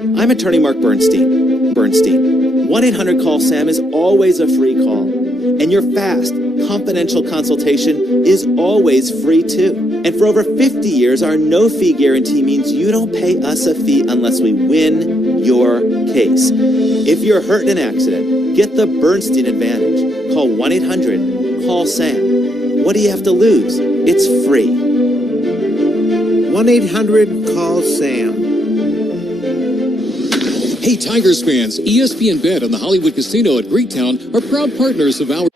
I'm attorney Mark Bernstein. 1-800-CALL-SAM is always a free call. And your fast, confidential consultation is always free too. And for over 50 years, our no-fee guarantee means you don't pay us a fee unless we win your case. If you're hurt in an accident, get the Bernstein advantage. Call 1-800-CALL-SAM. What do you have to lose? It's free. 1-800-CALL-SAM. Hey, Tigers fans, ESPN Bet and the Hollywood Casino at Greektown are proud partners of our...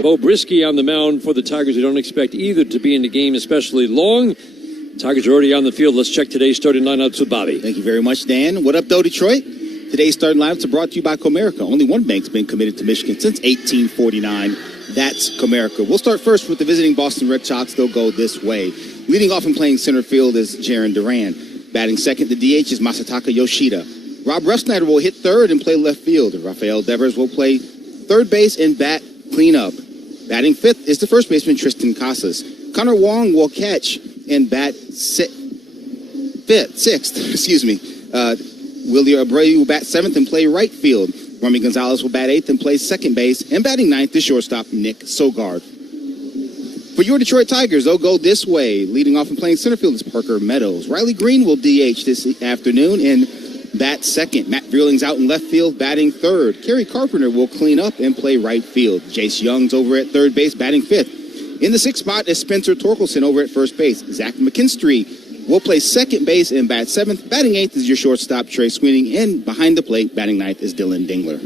Bo Brisky on the mound for the Tigers. We don't expect either to be in the game especially long. Tigers are already on the field. Let's check today's starting lineups with Bobby. Thank you very much, Dan. What up, though, Detroit? Today's starting lineups are brought to you by Comerica. Only one bank's been committed to Michigan since 1849. That's Comerica. We'll start first with the visiting Boston Red Sox. They'll go this way. Leading off and playing center field is Jarren Duran. Batting second, the DH is Masataka Yoshida. Rob Refsnyder will hit third and play left field. Rafael Devers will play third base and bat cleanup. Batting fifth is the first baseman Tristan Casas. Connor Wong will catch and bat sixth. Willie Abreu will bat seventh and play right field. Romy Gonzalez will bat eighth and play second base. And batting ninth is shortstop Nick Sogard. For your Detroit Tigers, they'll go this way. Leading off and playing center field is Parker Meadows. Riley Green will DH this afternoon and bat second. Matt Vierling's out in left field, batting third. Kerry Carpenter will clean up and play right field. Jace Young's over at third base, batting fifth. In the sixth spot is Spencer Torkelson over at first base. Zach McKinstry will play second base and bat seventh. Batting eighth is your shortstop, Trey Sweeney. And behind the plate, batting ninth is Dylan Dingler.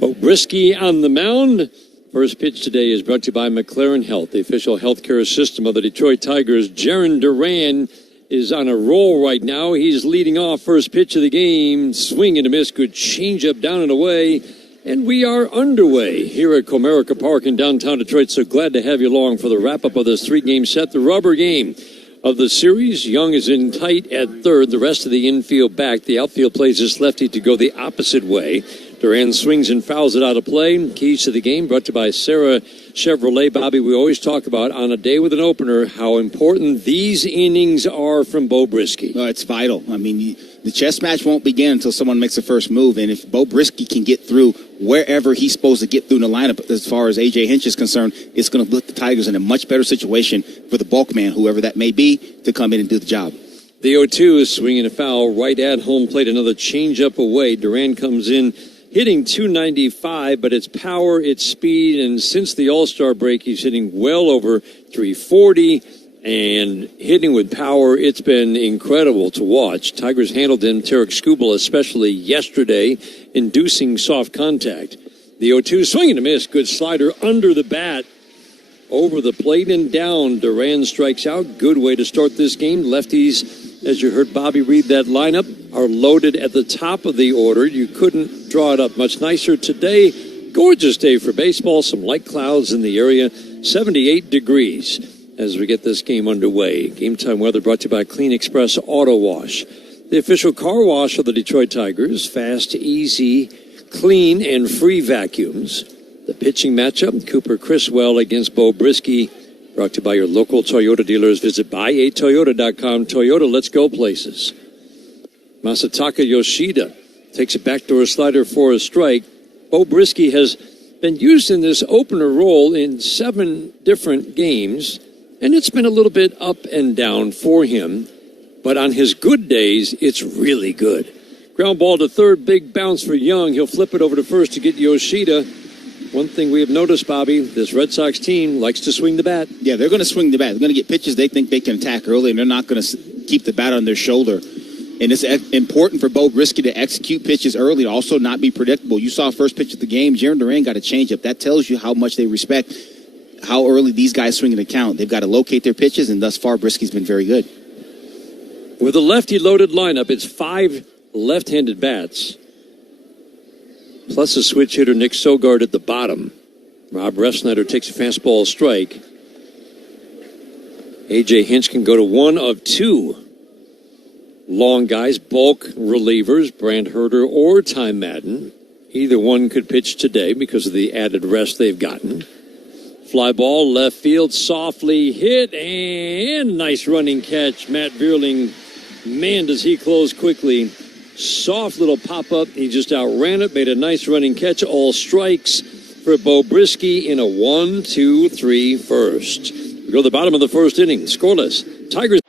Bo Brisky on the mound. First pitch today is brought to you by McLaren Health, the official healthcare system of the Detroit Tigers. Jarren Duran is on a roll right now. He's leading off first pitch of the game. Swing and a miss. Good changeup down and away. And we are underway here at Comerica Park in downtown Detroit. So glad to have you along for the wrap-up of this three-game set, the rubber game of the series. Young is in tight at third. The rest of the infield back. The outfield plays this lefty to go the opposite way. Duran swings and fouls it out of play. Keys to the game brought to you by Sarah Chevrolet. Bobby, we always talk about on a day with an opener how important these innings are from Bo Brisky. Oh, it's vital. I mean, the chess match won't begin until someone makes a first move. And if Bo Brisky can get through wherever he's supposed to get through in the lineup, as far as A.J. Hinch is concerned, it's going to put the Tigers in a much better situation for the bulk man, whoever that may be, to come in and do the job. The 0-2 is swinging a foul right at home plate. Another changeup away. Duran comes in hitting .295, but it's power, it's speed, and since the All-Star break, he's hitting well over .340. and hitting with power. It's been incredible to watch. Tigers handled him, Tarek Skubal especially yesterday, inducing soft contact. The 0-2 swing and a miss. Good slider under the bat. Over the plate and down. Duran strikes out. Good way to start this game. Lefties, as you heard Bobby read that lineup, are loaded at the top of the order. You couldn't draw it up much nicer today. Gorgeous day for baseball. Some light clouds in the area. 78 degrees as we get this game underway. Game time weather brought to you by Clean Express Auto Wash. The official car wash of the Detroit Tigers. Fast, easy, clean, and free vacuums. The pitching matchup, Cooper Criswell against Bo Brisky. Brought to you by your local Toyota dealers. Visit buyatoyota.com. Toyota, let's go places. Masataka Yoshida takes a backdoor slider for a strike. Bo Brisky has been used in this opener role in 7 different games, and it's been a little bit up and down for him. But on his good days, it's really good. Ground ball to third, big bounce for Young. He'll flip it over to first to get Yoshida. One thing we have noticed, Bobby, this Red Sox team likes to swing the bat. Yeah, they're going to swing the bat. They're going to get pitches they think they can attack early, and they're not going to keep the bat on their shoulder. And it's important for Bo Brisky to execute pitches early, also not be predictable. You saw first pitch of the game, Jaron Duran got a changeup. That tells you how much they respect how early these guys swing an account. They've got to locate their pitches, and thus far, Brisky's been very good. With a lefty-loaded lineup, it's 5 left-handed bats, plus a switch hitter, Nick Sogard, at the bottom. Rob Refsnyder takes a fastball strike. A.J. Hinch can go to one of 2 long guys, bulk relievers, Brant Herter or Ty Madden. Either one could pitch today because of the added rest they've gotten. Fly ball, left field, softly hit, and nice running catch. Matt Vierling, man, does he close quickly. Soft little pop-up. He just outran it, made a nice running catch. All strikes for Bo Brisky in a 1-2-3 first. We go to the bottom of the first inning. Scoreless. Tigers.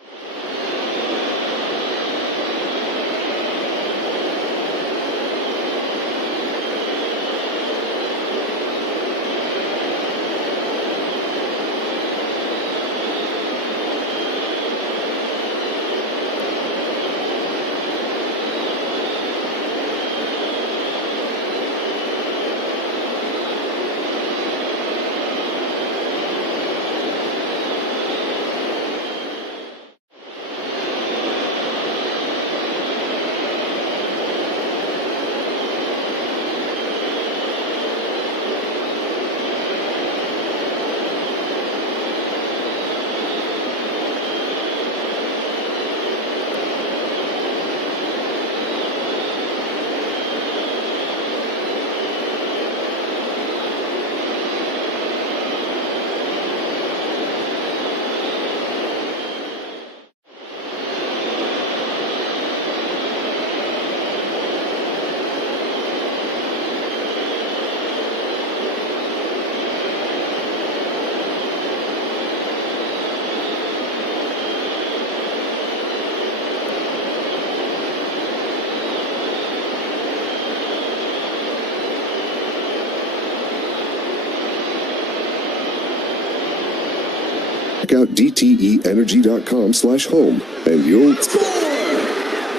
Check out DTEenergy.com/home and you'll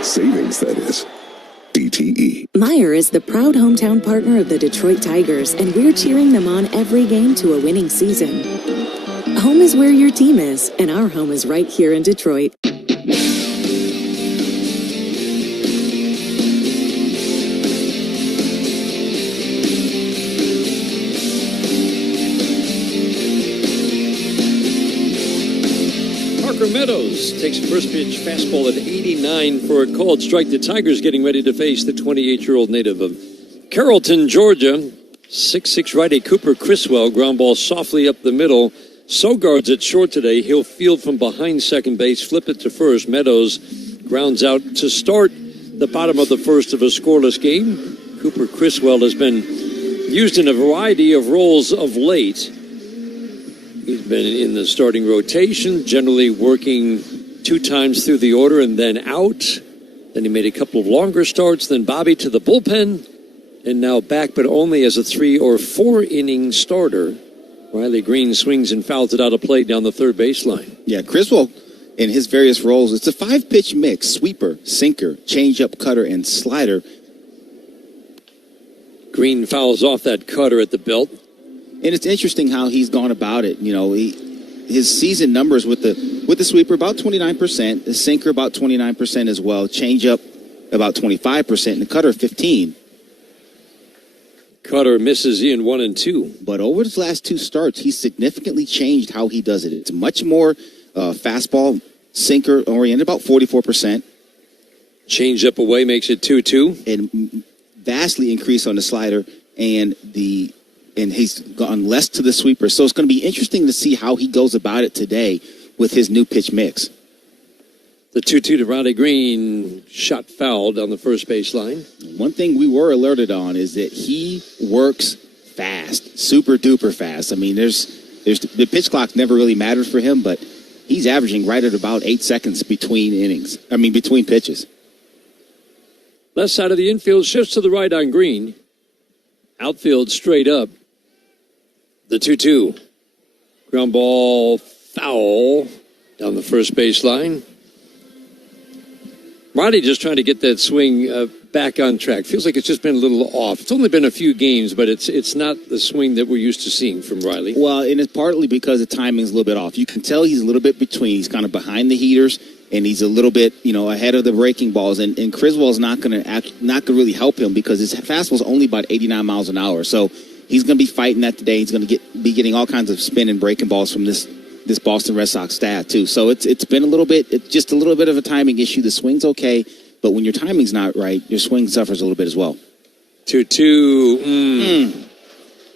savings, that is. DTE. Meijer is the proud hometown partner of the Detroit Tigers, and we're cheering them on every game to a winning season. Home is where your team is, and our home is right here in Detroit. Meadows takes a first pitch fastball at 89 for a called strike. The Tigers getting ready to face the 28-year-old native of Carrollton, Georgia. 6'6" righty Cooper Criswell. Ground ball softly up the middle. Sogard's at short today. He'll field from behind second base, flip it to first. Meadows grounds out to start the bottom of the first of a scoreless game. Cooper Criswell has been used in a variety of roles of late. He's been in the starting rotation, generally working 2 times through the order and then out. Then he made a couple of longer starts, then Bobby to the bullpen, and now back, but only as a 3 or 4 inning starter. Riley Green swings and fouls it out of play down the third baseline. Yeah, Criswell, in his various roles, it's a 5-pitch mix: sweeper, sinker, changeup, cutter, and slider. Green fouls off that cutter at the belt. And it's interesting how he's gone about it. You know, his season numbers with the sweeper about 29%, the sinker about 29% as well, changeup about 25%, and the cutter 15%. Cutter misses in 1 and 2. But over his last 2 starts, he's significantly changed how he does it. It's much more fastball, sinker oriented, about 44%. Changeup away makes it 2-2. And vastly increased on the slider, and he's gone less to the sweeper. So it's going to be interesting to see how he goes about it today with his new pitch mix. The 2-2 to Riley Green, shot fouled on the first baseline. One thing we were alerted on is that he works fast, super duper fast. I mean, there's the pitch clock never really mattered for him, but he's averaging right at about 8 seconds between pitches. Left side of the infield shifts to the right on Green. Outfield straight up. The 2-2. Ground ball foul down the first baseline. Riley just trying to get that swing back on track. Feels like it's just been a little off. It's only been a few games, but it's not the swing that we're used to seeing from Riley. Well, and it's partly because the timing's a little bit off. You can tell he's a little bit between. He's kind of behind the heaters, and he's a little bit, ahead of the breaking balls. And Criswell's not going to really help him because his fastball's only about 89 miles an hour. So he's going to be fighting that today. He's going to be getting all kinds of spin and breaking balls from this Boston Red Sox staff too. So it's been a little bit of a timing issue. The swing's okay, but when your timing's not right, your swing suffers a little bit as well. 2-2.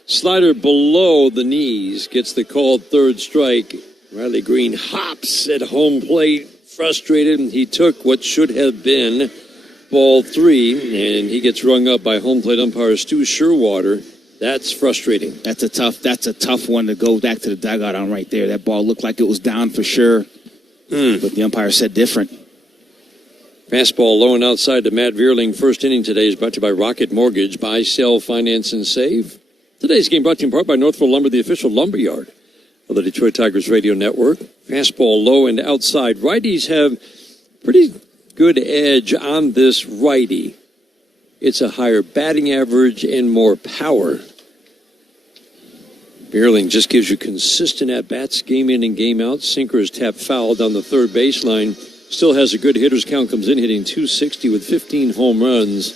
Slider below the knees gets the called third strike. Riley Green hops at home plate, frustrated. He took what should have been ball 3, and he gets rung up by home plate umpire Stu Sherwater. That's frustrating. That's a tough one to go back to the dugout on right there. That ball looked like it was down for sure, but the umpire said different. Fastball low and outside to Matt Vierling. First inning today is brought to you by Rocket Mortgage. Buy, sell, finance, and save. Today's game brought to you in part by Northville Lumber, the official lumber yard of the Detroit Tigers radio network. Fastball low and outside. Righties have pretty good edge on this righty. It's a higher batting average and more power. Vierling just gives you consistent at-bats, game in and game out. Sinker is tapped foul down the third baseline. Still has a good hitter's count, comes in hitting .260 with 15 home runs.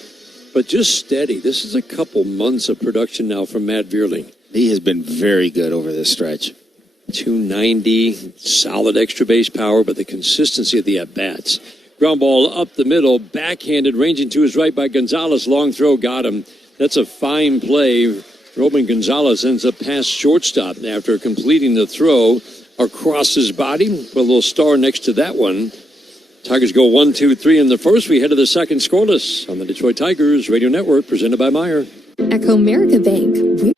But just steady. This is a couple months of production now from Matt Vierling. He has been very good over this stretch. .290, solid extra base power, but the consistency of the at-bats. Ground ball up the middle, backhanded, ranging to his right by Gonzalez. Long throw, got him. That's a fine play. Roman Gonzalez ends up past shortstop after completing the throw across his body. Put a little star next to that one. Tigers go 1-2-3 in the first. We head to the second scoreless on the Detroit Tigers Radio Network, presented by Meyer. At Comerica Bank,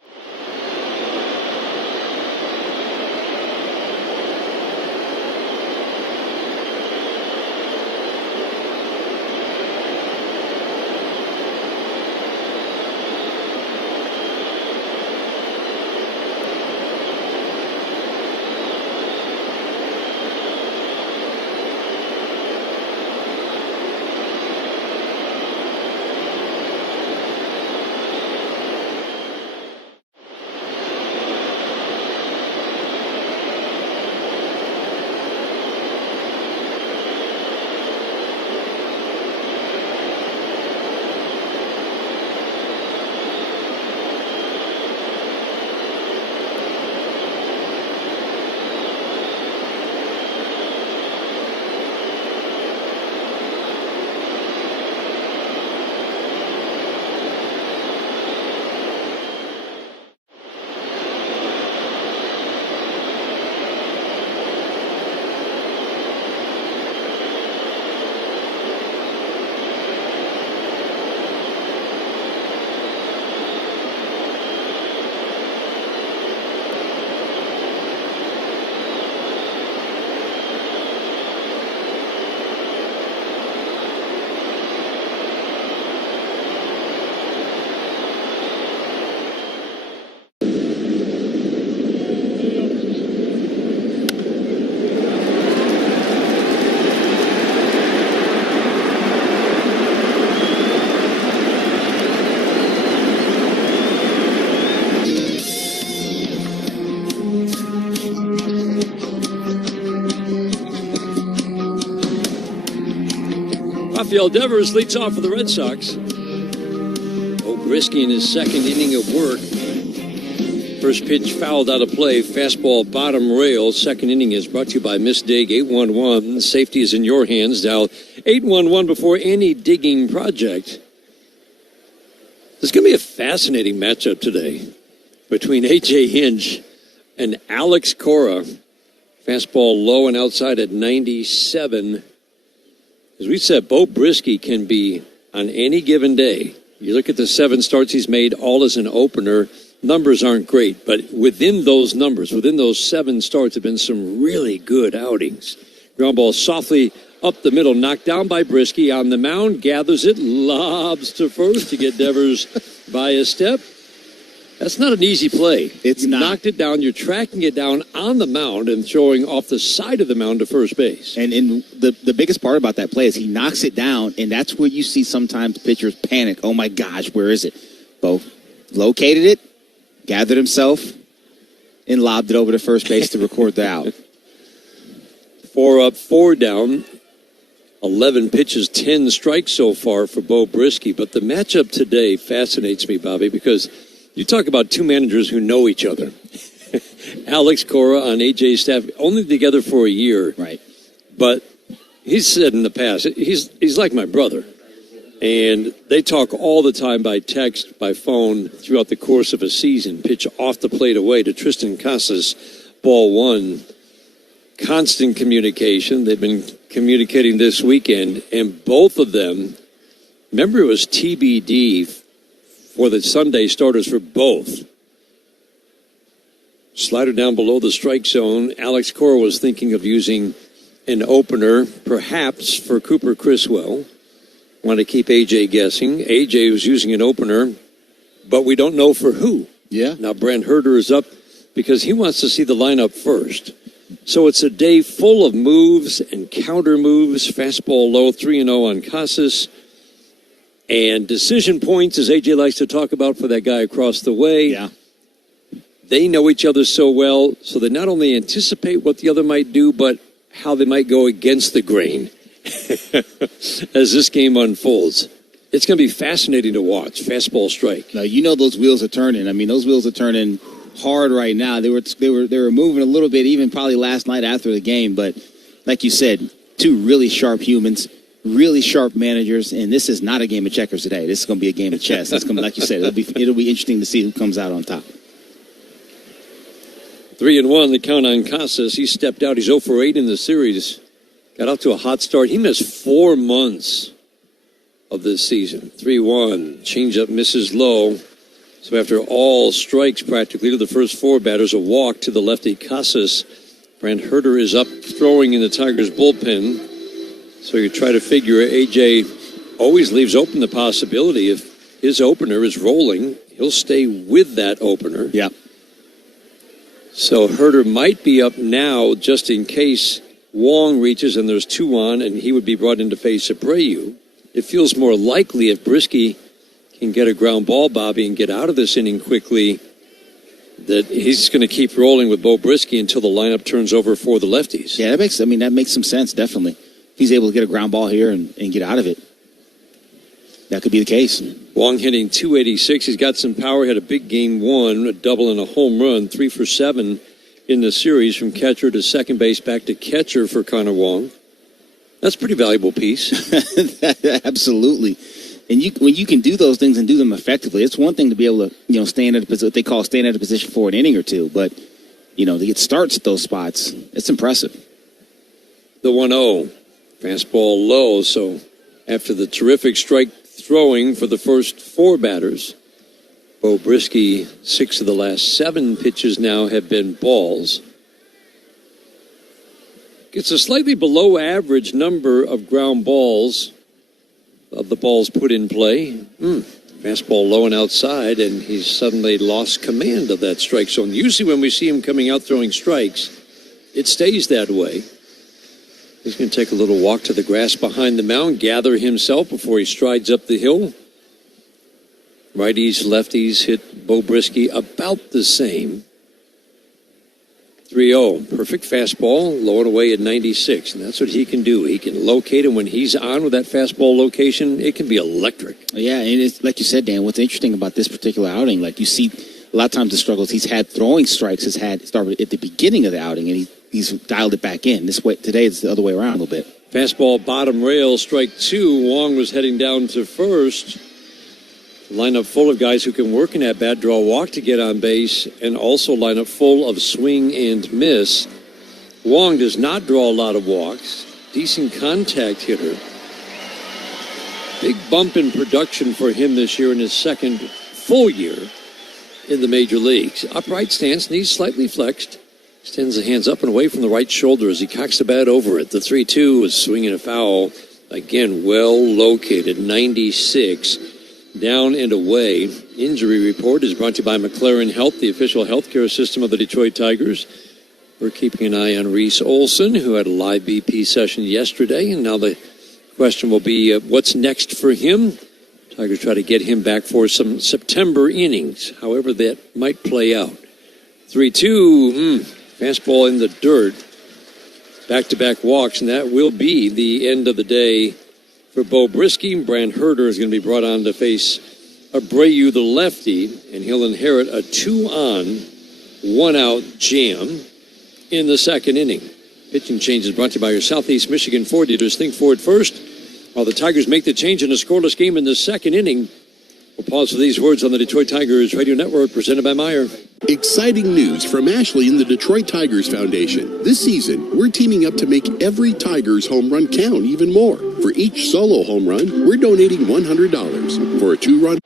Rafael Devers leads off for the Red Sox. O'Brisky in his second inning of work. First pitch fouled out of play. Fastball bottom rail. Second inning is brought to you by Miss Dig 811. Safety is in your hands. Dial 811 before any digging project. There's going to be a fascinating matchup today between A.J. Hinch and Alex Cora. Fastball low and outside at 97. As we said, Bo Brisky can be on any given day. You look at the 7 starts he's made, all as an opener. Numbers aren't great, but within those numbers, within those 7 starts, have been some really good outings. Ground ball softly up the middle, knocked down by Brisky. On the mound, gathers it, lobs to first to get Devers by a step. That's not an easy play. It's not. Knocked it down. You're tracking it down on the mound and throwing off the side of the mound to first base. And the biggest part about that play is he knocks it down, and that's where you see sometimes pitchers panic. Oh, my gosh, where is it? Bo located it, gathered himself, and lobbed it over to first base to record the out. 4 up, 4 down. 11 pitches, 10 strikes so far for Bo Brisky. But the matchup today fascinates me, Bobby, because you talk about 2 managers who know each other. Alex Cora on AJ's staff, only together for a year. Right. But he's said in the past, he's like my brother. And they talk all the time by text, by phone, throughout the course of a season. Pitch off the plate away to Tristan Casas, ball 1. Constant communication. They've been communicating this weekend. And both of them, remember it was TBD for the Sunday starters for both. Slider down below the strike zone. Alex Cora was thinking of using an opener, perhaps for Cooper Criswell. Want to keep AJ guessing. AJ was using an opener, but we don't know for who. Yeah. Now Brent Herter is up because he wants to see the lineup first. So it's a day full of moves and counter moves. Fastball low, 3-0 on Casas. And decision points, as AJ likes to talk about, for that guy across the way. Yeah. They know each other so well, so they not only anticipate what the other might do, but how they might go against the grain as this game unfolds. It's going to be fascinating to watch. Fastball strike. Now, you know those wheels are turning. I mean, those wheels are turning hard right now. They were moving a little bit, even probably last night after the game. But like you said, 2 really sharp humans, really sharp managers, and this is not a game of checkers today. This is going to be a game of chess. It's going to be, like you said, it'll be interesting to see who comes out on top. 3-1, the count on Casas. He stepped out. He's 0 for 8 in the series. Got off to a hot start. He missed 4 months of this season. 3-1. Changeup misses low. So after all strikes practically to the first 4 batters, a walk to the lefty Casas. Brent Herter is up throwing in the Tigers bullpen. So you try to figure A.J. always leaves open the possibility if his opener is rolling, he'll stay with that opener. Yeah. So Herter might be up now just in case Wong reaches and there's 2 on and he would be brought in to face Abreu. It feels more likely if Brisky can get a ground ball, Bobby, and get out of this inning quickly, that he's going to keep rolling with Bo Brisky until the lineup turns over for the lefties. Yeah, that makes some sense, definitely. If he's able to get a ground ball here and get out of it, that could be the case. Wong hitting .286. He's got some power. Had a big game 1, a double and a home run, 3 for 7 in the series from catcher to second base, back to catcher for Connor Wong. That's a pretty valuable piece. Absolutely. And when you can do those things and do them effectively, it's one thing to be able to, stand at what they call staying at a position for an inning or 2, but, to get starts at those spots, it's impressive. The 1-0, fastball low. So after the terrific strike throwing for the first 4 batters, Bo Brisky, 6 of the last 7 pitches now have been balls. Gets a slightly below average number of ground balls of the balls put in play. Fastball low and outside, and he's suddenly lost command of that strike zone. Usually when we see him coming out throwing strikes, it stays that way. He's going to take a little walk to the grass behind the mound, gather himself before he strides up the hill. Righties, lefties hit Bo Brisky about the same. 3-0. Perfect fastball, low and away at 96. And that's what he can do. He can locate him when he's on with that fastball location. It can be electric. Yeah, and it's, like you said, Dan, what's interesting about this particular outing, like you see a lot of times the struggles he's had throwing strikes started at the beginning of the outing, and he's dialed it back in. Today it's the other way around a little bit. Fastball, bottom rail, strike 2. Wong was heading down to first. Lineup full of guys who can work in that bat, draw a walk to get on base, and also lineup full of swing and miss. Wong does not draw a lot of walks. Decent contact hitter. Big bump in production for him this year in his second full year in the major leagues. Upright stance, knees slightly flexed. Extends the hands up and away from the right shoulder as he cocks the bat over it. The 3-2 is swinging a foul. Again, well located, 96. Down and away. Injury report is brought to you by McLaren Health, the official healthcare system of the Detroit Tigers. We're keeping an eye on Reese Olson, who had a live BP session yesterday, and now the question will be what's next for him. Tigers try to get him back for some September innings, however that might play out. 3-2, fastball in the dirt. Back-to-back walks, and that will be the end of the day for Bo Brisky. Brant Herter is going to be brought on to face Abreu, the lefty, and he'll inherit a 2-on, 1-out jam in the second inning. Pitching change is brought to you by your Southeast Michigan Ford dealers. Think Ford first. While the Tigers make the change in a scoreless game in the second inning, we'll pause for these words on the Detroit Tigers Radio Network, presented by Meyer. Exciting news from Ashley and the Detroit Tigers Foundation. This season, we're teaming up to make every Tigers home run count even more. For each solo home run, we're donating $100. For a 2-run...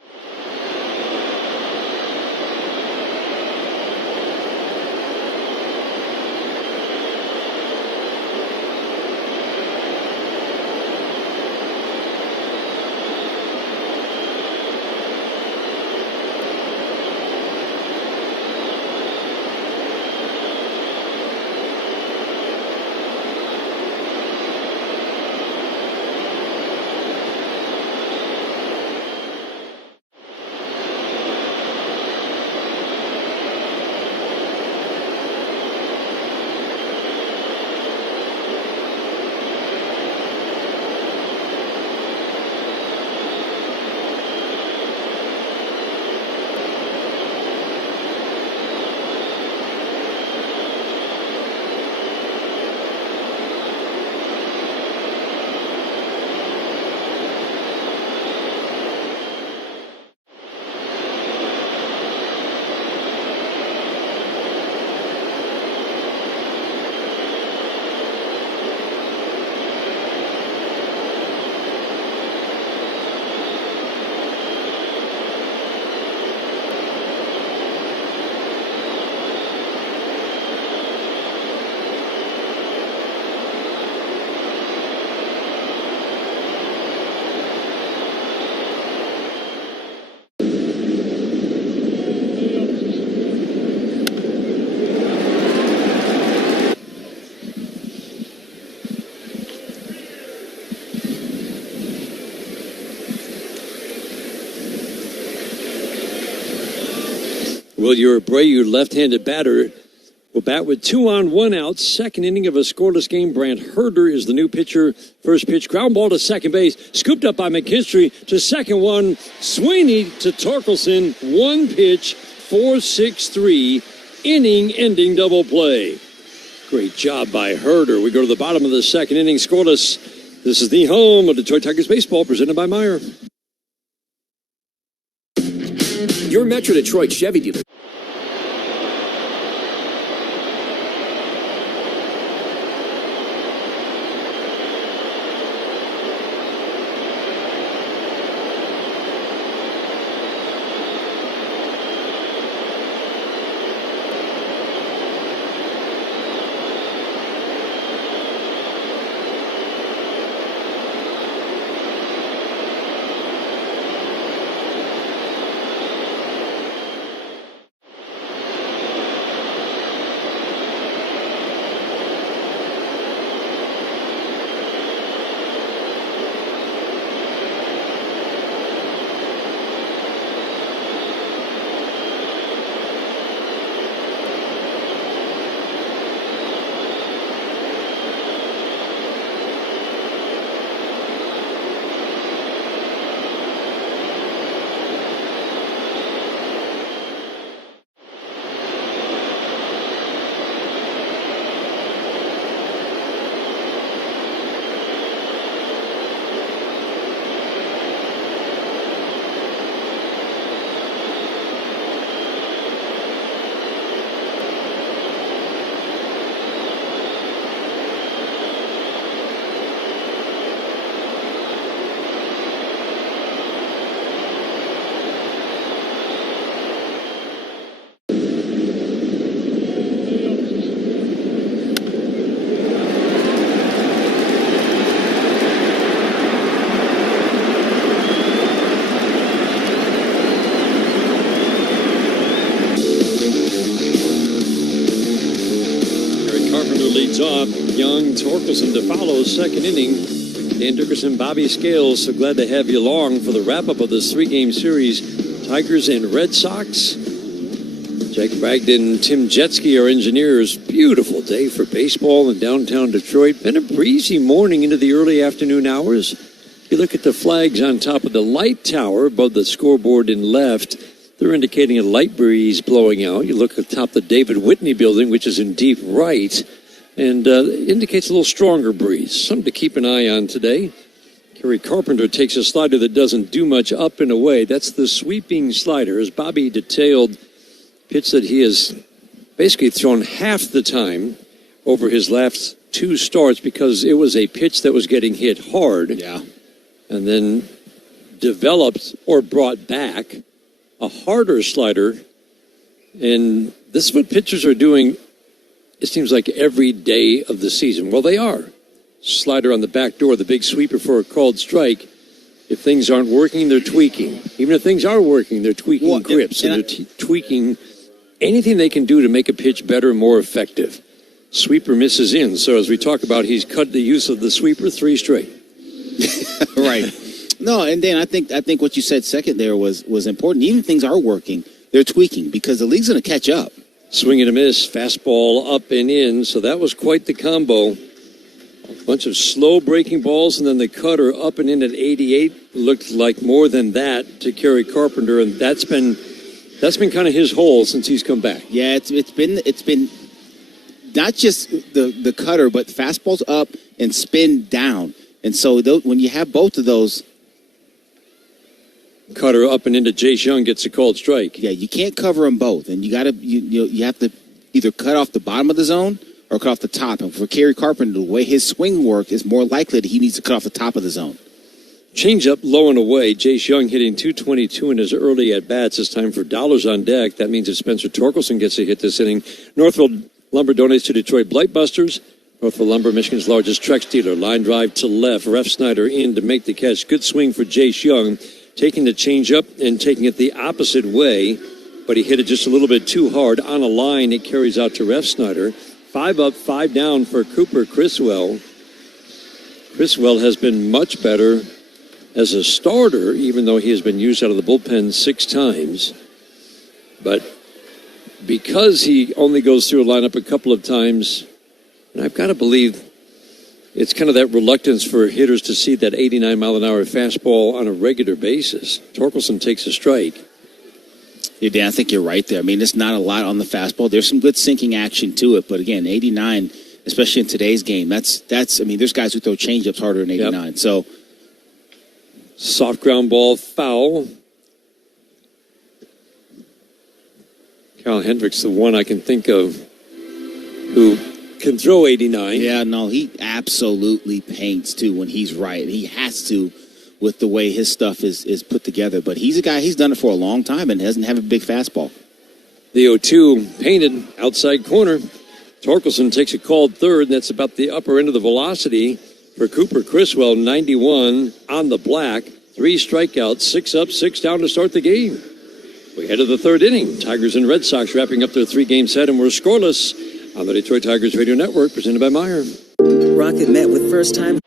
Well, your Abreu left-handed batter will bat with 2-on, 1-out. Second inning of a scoreless game. Brant Herter is the new pitcher. First pitch, ground ball to second base. Scooped up by McKinstry to second one. Sweeney to Torkelson. One pitch, 4-6-3. Inning-ending double play. Great job by Herter. We go to the bottom of the second inning, scoreless. This is the home of Detroit Tigers baseball, presented by Meyer. Your Metro Detroit Chevy dealer. Torkelson to follow second inning. Dan Dickerson, Bobby Scales, so glad to have you along for the wrap-up of this three-game series. Tigers and Red Sox. Jack Bragdon, Tim Jetski, our engineers. Beautiful day for baseball in downtown Detroit. Been a breezy morning into the early afternoon hours. You look at the flags on top of the light tower above the scoreboard in left. They're indicating a light breeze blowing out. You look at the top of the David Whitney building, which is in deep right, and indicates a little stronger breeze. Something to keep an eye on today. Kerry Carpenter takes a slider that doesn't do much up and away. That's the sweeping slider. As Bobby detailed, pitch that he has basically thrown half the time over his last two starts because it was a pitch that was getting hit hard. Yeah. And then developed or brought back a harder slider. And this is what pitchers are doing, it seems like, every day of the season. Well, they are. Slider on the back door, the big sweeper for a called strike. If things aren't working, they're tweaking. Even if things are working, they're tweaking grips and they're tweaking anything they can do to make a pitch better and more effective. Sweeper misses in. So as we talk about, he's cut the use of the sweeper 3 straight. Right. No, and Dan, I think what you said second there was important. Even if things are working, they're tweaking because the league's going to catch up. Swing and a miss, fastball up and in. So that was quite the combo. A bunch of slow breaking balls, and then the cutter up and in at 88 looked like more than that to Kerry Carpenter, and that's been kind of his hole since he's come back. Yeah, it's been not just the cutter, but fastballs up and spin down, and so when you have both of those, cutter up and into Jace Young gets a called strike. Yeah, you can't cover them both, and you have to either cut off the bottom of the zone or cut off the top. And for Kerry Carpenter, the way his swing work is more likely that he needs to cut off the top of the zone. Change up low and away. Jace Young hitting .222 in his early at-bats. It's time for dollars on deck. That means that Spencer Torkelson gets a hit this inning. Northfield Lumber donates to Detroit Blightbusters. Northfield Lumber, Michigan's largest Trex dealer. Line drive to left. Ref Snyder in to make the catch. Good swing for Jace Young. Taking the changeup and taking it the opposite way, but he hit it just a little bit too hard. On a line, it carries out to Ref Snyder. 5 up, 5 down for Cooper Criswell. Criswell has been much better as a starter, even though he has been used out of the bullpen 6 times. But because he only goes through a lineup a couple of times, and I've got to believe it's kind of that reluctance for hitters to see that 89-mile-an-hour fastball on a regular basis. Torkelson takes a strike. Yeah, Dan, I think you're right there. I mean, it's not a lot on the fastball. There's some good sinking action to it, but again, 89, especially in today's game, that's. I mean, there's guys who throw changeups harder than 89. Yep. So, soft ground ball, foul. Kyle Hendricks, the one I can think of who can throw 89. Yeah, no, he absolutely paints too when he's right. He has to with the way his stuff is put together. But he's a guy, he's done it for a long time and doesn't have a big fastball. The 0-2 painted outside corner. Torkelson takes a called third. That's about the upper end of the velocity for Cooper Criswell. 91 on the black. 3 strikeouts, 6 up, 6 down to start the game. We head to the third inning. Tigers and Red Sox wrapping up their 3-game set, and we're scoreless on the Detroit Tigers Radio Network, presented by Meyer. Rocket met with first-time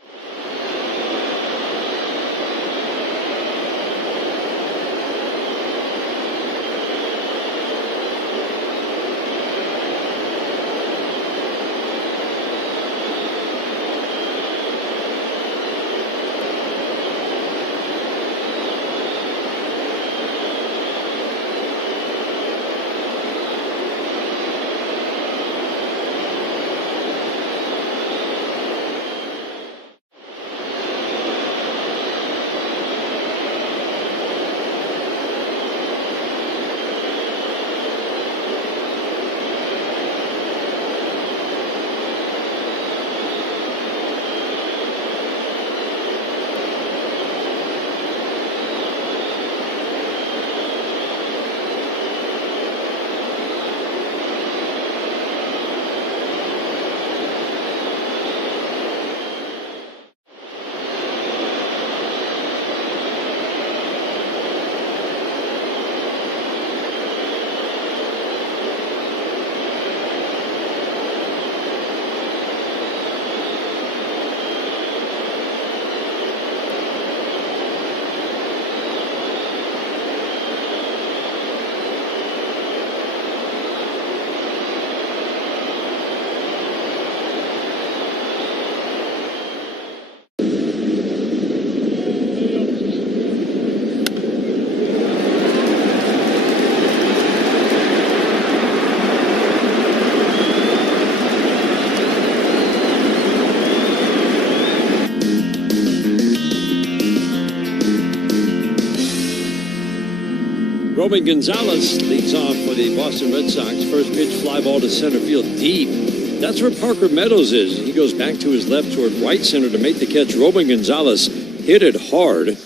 Roman Gonzalez leads off for the Boston Red Sox. First pitch, fly ball to center field deep. That's where Parker Meadows is. He goes back to his left toward right center to make the catch. Roman Gonzalez hit it hard.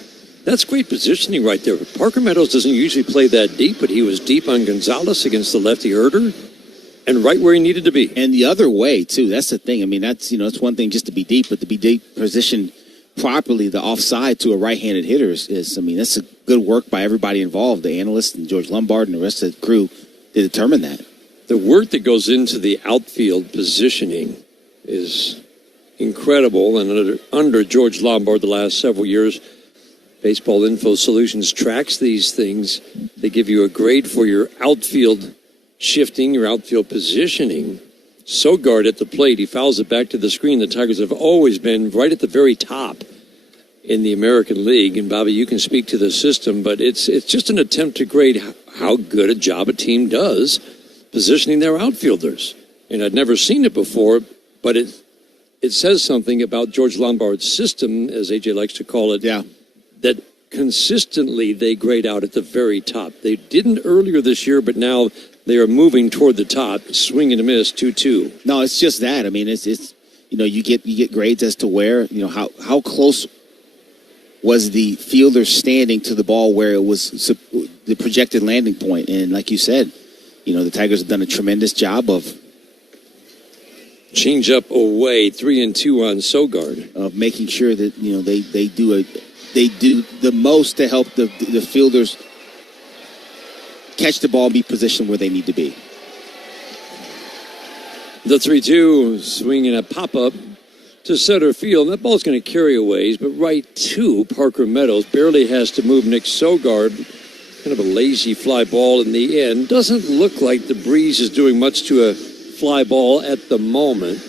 That's great positioning right there. Parker Meadows doesn't usually play that deep, but he was deep on Gonzalez against the lefty herder and right where he needed to be. And the other way, too. That's the thing. I mean, that's one thing just to be deep, but to be deep positioned properly, the offside to a right-handed hitter is that's a good work by everybody involved, the analysts and George Lombard and the rest of the crew to determine that. The work that goes into the outfield positioning is incredible, and under George Lombard the last several years, Baseball Info Solutions tracks these things. They give you a grade for your outfield shifting, your outfield positioning. Sogard at the plate, he fouls it back to the screen. The Tigers have always been right at the very top in the American League. And, Bobby, you can speak to the system, but it's just an attempt to grade how good a job a team does positioning their outfielders. And I'd never seen it before, but it says something about George Lombard's system, as AJ likes to call it, that consistently they grade out at the very top. They didn't earlier this year, but now they are moving toward the top. Swing and a miss, 2-2. No, it's just that. I mean, it's you get grades as to where, how close was the fielder standing to the ball where it was the projected landing point. And like you said, the Tigers have done a tremendous job of change up away, 3-2 on Sogard, of making sure that they do the most to help the fielders catch the ball and be positioned where they need to be. The 3-2, swinging a pop-up to center field. That ball's going to carry a ways, but right to Parker Meadows. Barely has to move Nick Sogard. Kind of a lazy fly ball in the end. Doesn't look like the breeze is doing much to a fly ball at the moment.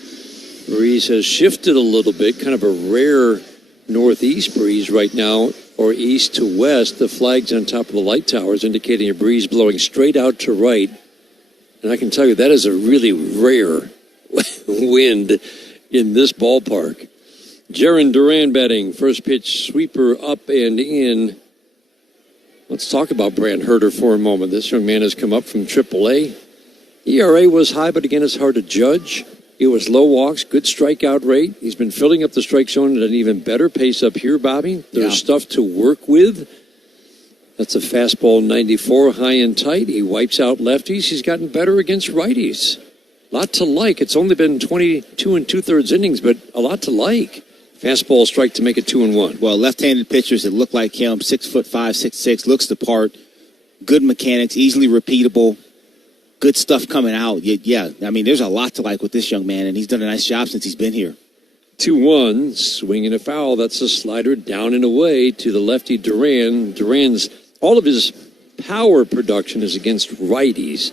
Breeze has shifted a little bit, kind of a rare northeast breeze right now, or east to west. The flag's on top of the light towers indicating a breeze blowing straight out to right. And I can tell you that is a really rare wind in this ballpark. Jaron Duran batting. First pitch, sweeper up and in. Let's talk about Brant Herter for a moment. This young man has come up from AAA. ERA was high, but again, it's hard to judge. It was low walks, good strikeout rate. He's been filling up the strike zone at an even better pace up here, Bobby. There's stuff to work with. That's a fastball 94, high and tight. He wipes out lefties. He's gotten better against righties. A lot to like. It's only been 22 and 2/3 innings, but a lot to like. Fastball strike to make it 2-1. Well, left-handed pitchers that look like him, 6'5", 6'6", looks the part. Good mechanics, easily repeatable. Good stuff coming out. Yeah, I mean, there's a lot to like with this young man, and he's done a nice job since he's been here. 2-1, swing and a foul. That's a slider down and away to the lefty Duran. Duran's, all of his power production is against righties.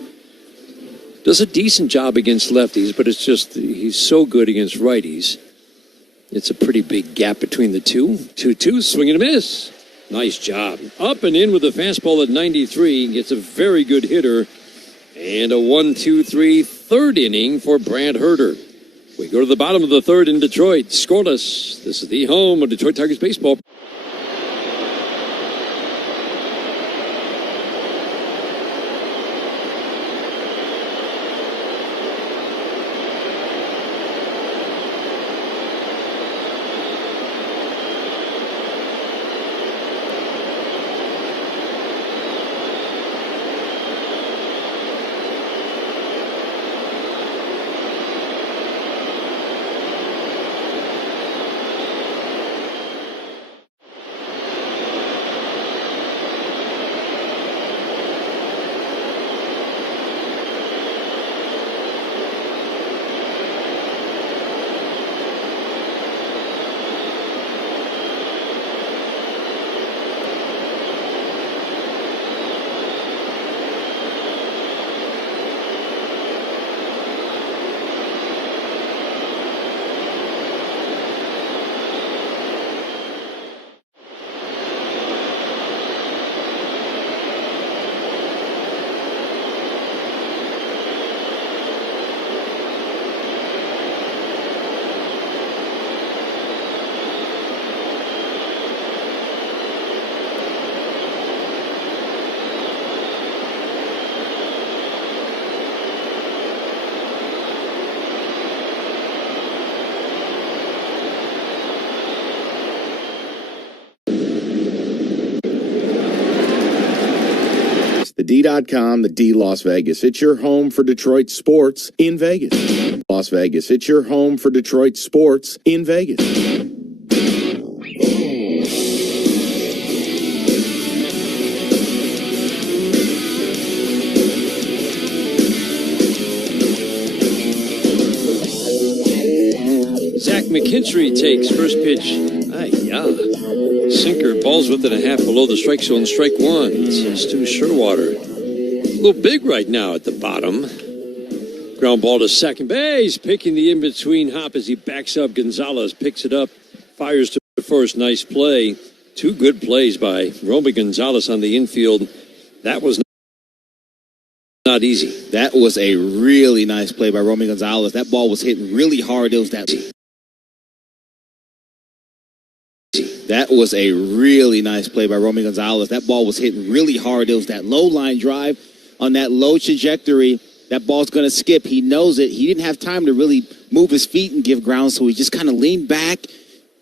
Does a decent job against lefties, but it's just he's so good against righties. It's a pretty big gap between the two. 2-2, swing and a miss. Nice job. Up and in with a fastball at 93. Gets a very good hitter. And a 1-2-3 third inning for Brant Herter. We go to the bottom of the third in Detroit. Scoreless. This is the home of Detroit Tigers baseball. D.com, the D Las Vegas. It's your home for Detroit sports in Vegas. Las Vegas. It's your home for Detroit sports in Vegas. Zach McKinstry takes first pitch. Sinker, balls within a half below the strike zone, strike one. It's Stu Sherwater. A little big right now at the bottom. Ground ball to second base, picking the in-between hop as he backs up. Gonzalez picks it up, fires to first. Nice play. Two good plays by Romy Gonzalez on the infield. That was not easy. That was a really nice play by Romy Gonzalez. That ball was hit really hard. That was a really nice play by Romy Gonzalez. That ball was hit really hard. It was that low line drive on that low trajectory. That ball's going to skip. He knows it. He didn't have time to really move his feet and give ground, so he just kind of leaned back,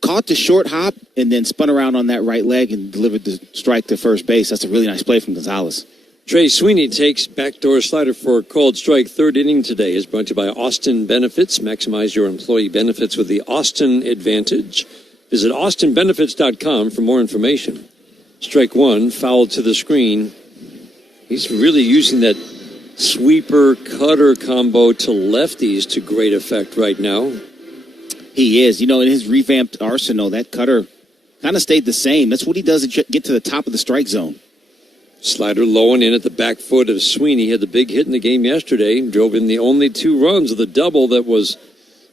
caught the short hop, and then spun around on that right leg and delivered the strike to first base. That's a really nice play from Gonzalez. Trey Sweeney takes backdoor slider for a called strike. Third inning today is brought to you by Austin Benefits. Maximize your employee benefits with the Austin Advantage. Visit austinbenefits.com for more information. Strike one, foul to the screen. He's really using that sweeper-cutter combo to lefties to great effect right now. He is. In his revamped arsenal, that cutter kind of stayed the same. That's what he does to get to the top of the strike zone. Slider low and in at the back foot of Sweeney. He had the big hit in the game yesterday. Drove in the only 2 runs of the double that was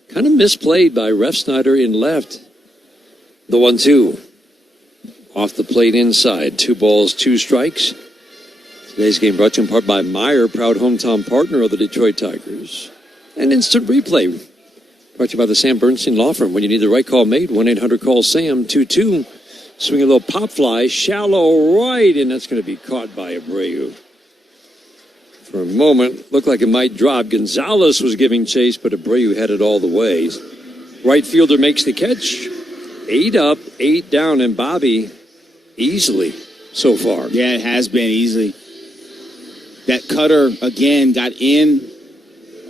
kind of misplayed by Ref Snyder in left. The 1-2. Off the plate inside. 2 balls, 2 strikes. Today's game brought to you in part by Meyer, proud hometown partner of the Detroit Tigers. And instant replay. Brought to you by the Sam Bernstein Law Firm. When you need the right call made, 1-800-CALL-SAM. 2-2. Swing a little pop fly. Shallow right. And that's going to be caught by Abreu. For a moment, looked like it might drop. Gonzalez was giving chase, but Abreu had it all the way. Right fielder makes the catch. 8 up, 8 down, and Bobby easily so far. Yeah, it has been easily. That cutter, again, got in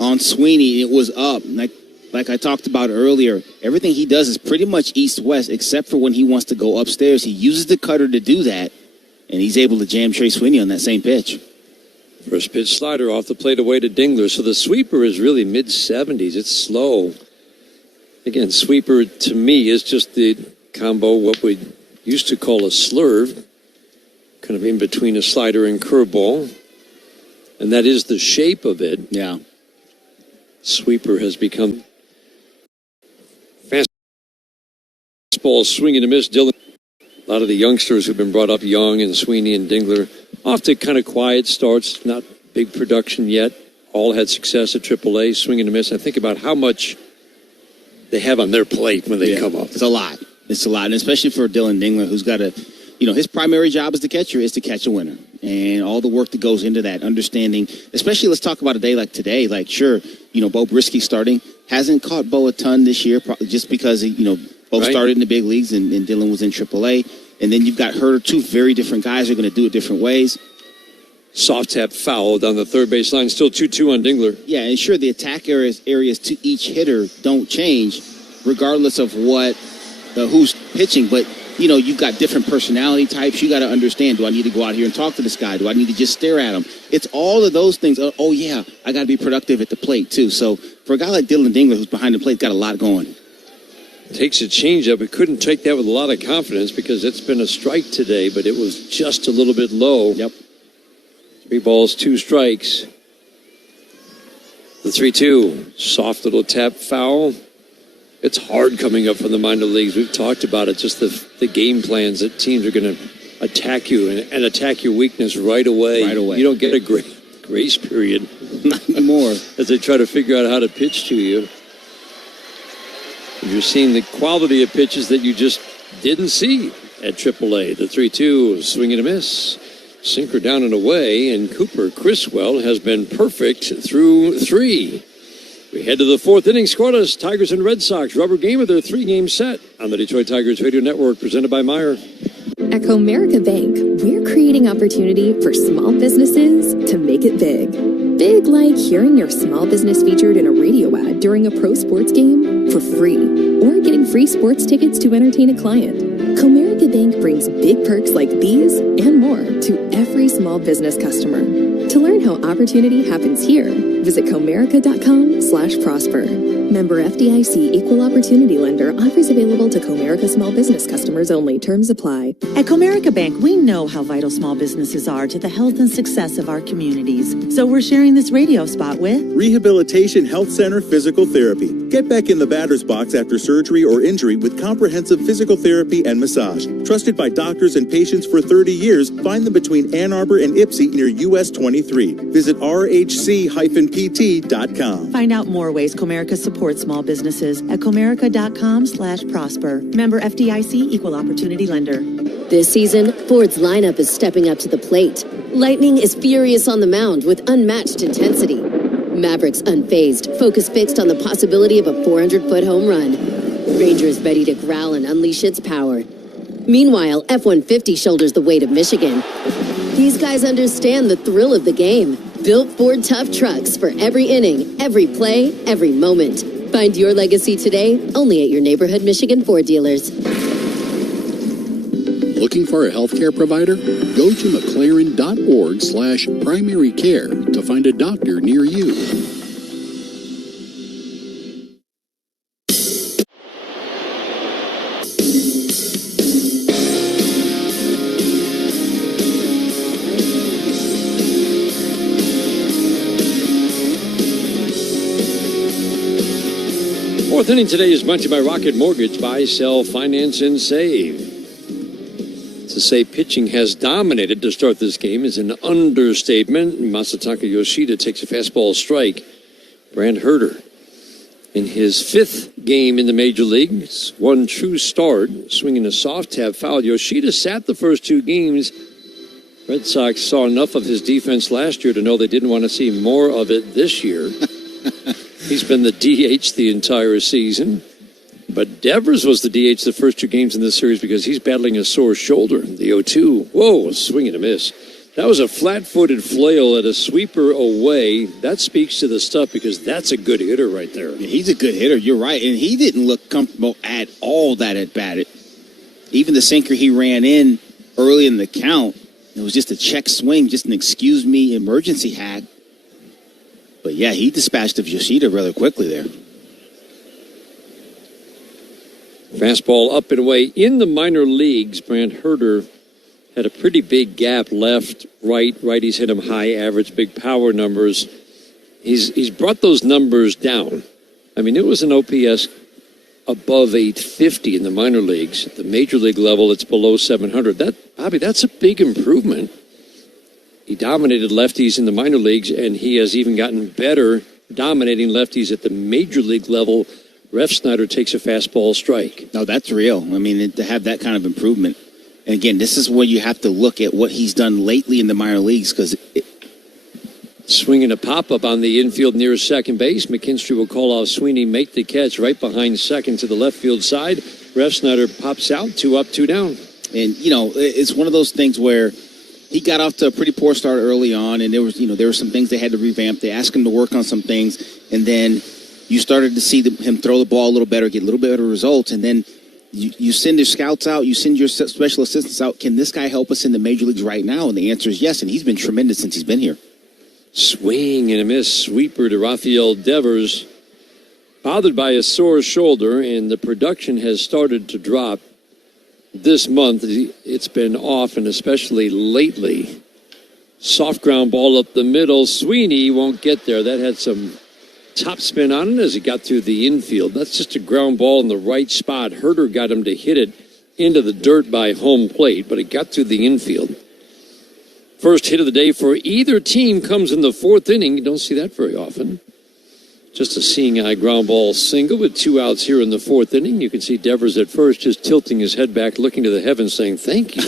on Sweeney. It was up. Like I talked about earlier, everything he does is pretty much east-west, except for when he wants to go upstairs. He uses the cutter to do that, and he's able to jam Trey Sweeney on that same pitch. First pitch slider off the plate away to Dingler. So the sweeper is really mid-70s. It's slow. Again, sweeper to me is just the combo, what we used to call a slurve, kind of in between a slider and curveball. And that is the shape of it. Yeah. Sweeper has become fastball swing and a miss. Dylan. A lot of the youngsters who've been brought up young, and Sweeney and Dingler, off to kind of quiet starts, not big production yet. All had success at AAA, swing and a miss. I think about how much they have on their plate when they come up. It's a lot. It's a lot, and especially for Dylan Dingler, who's got his primary job as the catcher is to catch a winner. And all the work that goes into that, understanding, especially let's talk about a day like today. Like, sure, Bo Brisky starting. Hasn't caught Bo a ton this year, just because, Bo started in the big leagues and Dylan was in AAA. And then you've got Herter, 2 very different guys who are going to do it different ways. Soft tap foul down the third base line. Still 2-2 on Dingler. Yeah, and sure, the attack areas to each hitter don't change regardless of who's pitching. But, you've got different personality types. You got to understand, do I need to go out here and talk to this guy? Do I need to just stare at him? It's all of those things. Oh, yeah, I got to be productive at the plate, too. So for a guy like Dylan Dingler, who's behind the plate, got a lot going. Takes a changeup. It couldn't take that with a lot of confidence because it's been a strike today, but it was just a little bit low. Yep. 3 balls, 2 strikes. The 3-2. Soft little tap foul. It's hard coming up from the minor leagues. We've talked about it, just the game plans that teams are going to attack you and attack your weakness right away. Right away. You don't get a grace period. Not anymore. As they try to figure out how to pitch to you. You're seeing the quality of pitches that you just didn't see at AAA. The 3-2, swing and a miss. Sinker down and away, and Cooper Criswell has been perfect through 3. We head to the 4th inning. Scoreless, Tigers and Red Sox. Rubber game of their 3-game set on the Detroit Tigers Radio Network, presented by Meyer. At Comerica Bank, we're creating opportunity for small businesses to make it big. Big like hearing your small business featured in a radio ad during a pro sports game for free, or getting free sports tickets to entertain a client. Comerica Bank brings big perks like these and more to every small business customer. To learn how opportunity happens here, visit comerica.com/prosper. Member FDIC Equal Opportunity Lender. Offers available to Comerica small business customers only. Terms apply. At Comerica Bank, we know how vital small businesses are to the health and success of our communities. So we're sharing this radio spot with Rehabilitation Health Center Physical Therapy. Get back in the batter's box after surgery or injury with comprehensive physical therapy and massage. Trusted by doctors and patients for 30 years, find them between Ann Arbor and Ypsi near US 23. Visit rhc-pt.com. Find out more ways Comerica supports small businesses at comerica.com/prosper. Member FDIC Equal Opportunity Lender. This season, Ford's lineup is stepping up to the plate. Lightning is furious on the mound with unmatched intensity. Maverick's unfazed, focus fixed on the possibility of a 400-foot home run. Ranger's ready to growl and unleash its power. Meanwhile, F-150 shoulders the weight of Michigan. These guys understand the thrill of the game. Built Ford tough trucks for every inning, every play, every moment. Find your legacy today only at your neighborhood Michigan Ford dealers. Looking for a healthcare provider? Go to mclaren.org/primary care to find a doctor near you. Fourth inning today is brought to you by Rocket Mortgage. Buy, sell, finance, and save. To say pitching has dominated to start this game is an understatement. Masataka Yoshida takes a fastball strike. Brant Herter, in his fifth game in the major leagues, one true start, swinging a soft tap foul. Yoshida sat the first two games. Red Sox saw enough of his defense last year to know they didn't want to see more of it this year. He's been the DH the entire season. But Devers was the DH the first two games in this series because he's battling a sore shoulder. The 0-2. Whoa, swing and a miss. That was a flat-footed flail at a sweeper away. That speaks to the stuff because that's a good hitter right there. Yeah, he's a good hitter. You're right. And he didn't look comfortable at all that at bat. Even the sinker he ran in early in the count, it was just a check swing, just an excuse me emergency hack. But yeah, he dispatched of Yoshida rather quickly there. Fastball up and away. In the minor leagues, Brant Herter had a pretty big gap left, right. Righties hit him high average, big power numbers. He's brought those numbers down. I mean, it was an OPS above 850 in the minor leagues. At the major league level, it's below 700. Bobby, that's a big improvement. He dominated lefties in the minor leagues, and he has even gotten better dominating lefties at the major league level. Ref Snyder takes a fastball strike. No, that's real. I mean, to have that kind of improvement. And again, this is where you have to look at what he's done lately in the minor leagues because swinging a pop-up on the infield near second base. McKinstry will call off Sweeney, make the catch right behind second to the left field side. Ref Snyder pops out, 2 up, 2 down. And, you know, it's one of those things where he got off to a pretty poor start early on, and there were some things they had to revamp. They asked him to work on some things, and then you started to see him throw the ball a little better, get a little better results, and then you send your scouts out, you send your special assistants out. Can this guy help us in the major leagues right now? And the answer is yes, and he's been tremendous since he's been here. Swing and a miss, sweeper to Rafael Devers. Bothered by a sore shoulder, and the production has started to drop this month. It's been off, and especially lately. Soft ground ball up the middle. Sweeney won't get there. That had some top spin on it as he got through the infield. That's just a ground ball in the right spot. Herter got him to hit it into the dirt by home plate, but it got through the infield. First hit of the day for either team comes in the fourth inning. You don't see that very often. Just a seeing-eye ground ball single with 2 outs here in the fourth inning. You can see Devers at first just tilting his head back, looking to the heavens, saying, thank you.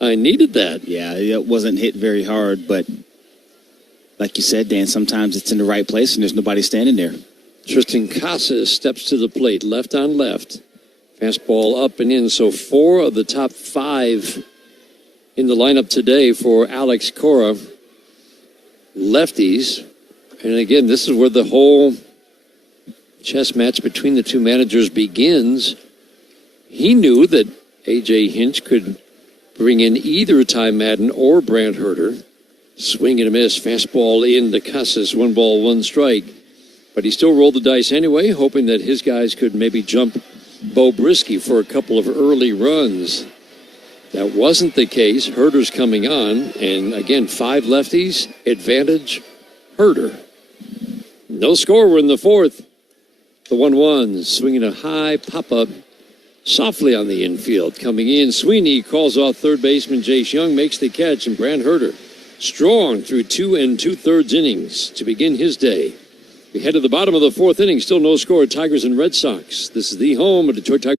I needed that. Yeah, it wasn't hit very hard, but like you said, Dan, sometimes it's in the right place and there's nobody standing there. Tristan Casas steps to the plate, left on left. Fastball up and in. So 4 of the top 5 in the lineup today for Alex Cora, lefties. And again, this is where the whole chess match between the two managers begins. He knew that A.J. Hinch could bring in either Ty Madden or Brant Herter. Swing and a miss. Fastball into Casas. 1 ball, 1 strike. But he still rolled the dice anyway, hoping that his guys could maybe jump Bo Brisky for a couple of early runs. That wasn't the case. Herter's coming on. And again, 5 lefties. Advantage, Herter. No score. We're in the 4th. The 1-1. Swinging a high pop-up softly on the infield. Coming in, Sweeney calls off third baseman Jace Young, makes the catch, and Brant Herter strong through 2 2/3 innings to begin his day. We head to the bottom of the 4th inning, still no score. Tigers and Red Sox. This is the home of Detroit Tigers.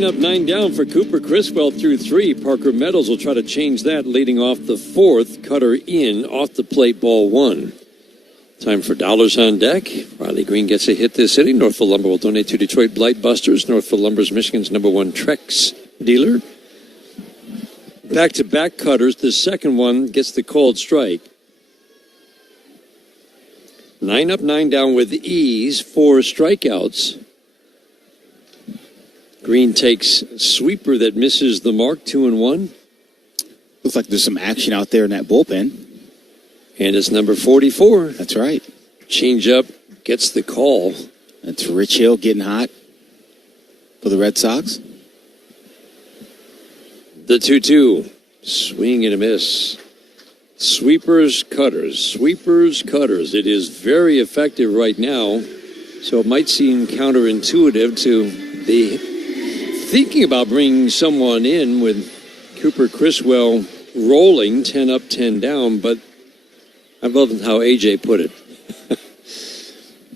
Up, 9 down for Cooper Criswell through 3. Parker Meadows will try to change that, leading off the 4th. Cutter in, off the plate, ball 1. Time for dollars on deck. Riley Green gets a hit this inning. Northville Lumber will donate to Detroit Blight Busters. Northville Lumber is Michigan's #1 Trex dealer. Back-to-back cutters. The second one gets the called strike. 9 up, 9 down with ease. 4 strikeouts. Green takes sweeper that misses the mark, 2-1. Looks like there's some action out there in that bullpen. And it's number 44. That's right. Changeup gets the call. That's Rich Hill getting hot for the Red Sox. The 2-2. Swing and a miss. Sweepers, cutters. Sweepers, cutters. It is very effective right now. So it might seem counterintuitive to be thinking about bringing someone in with Cooper Criswell rolling 10 up, 10 down, but I love how AJ put it.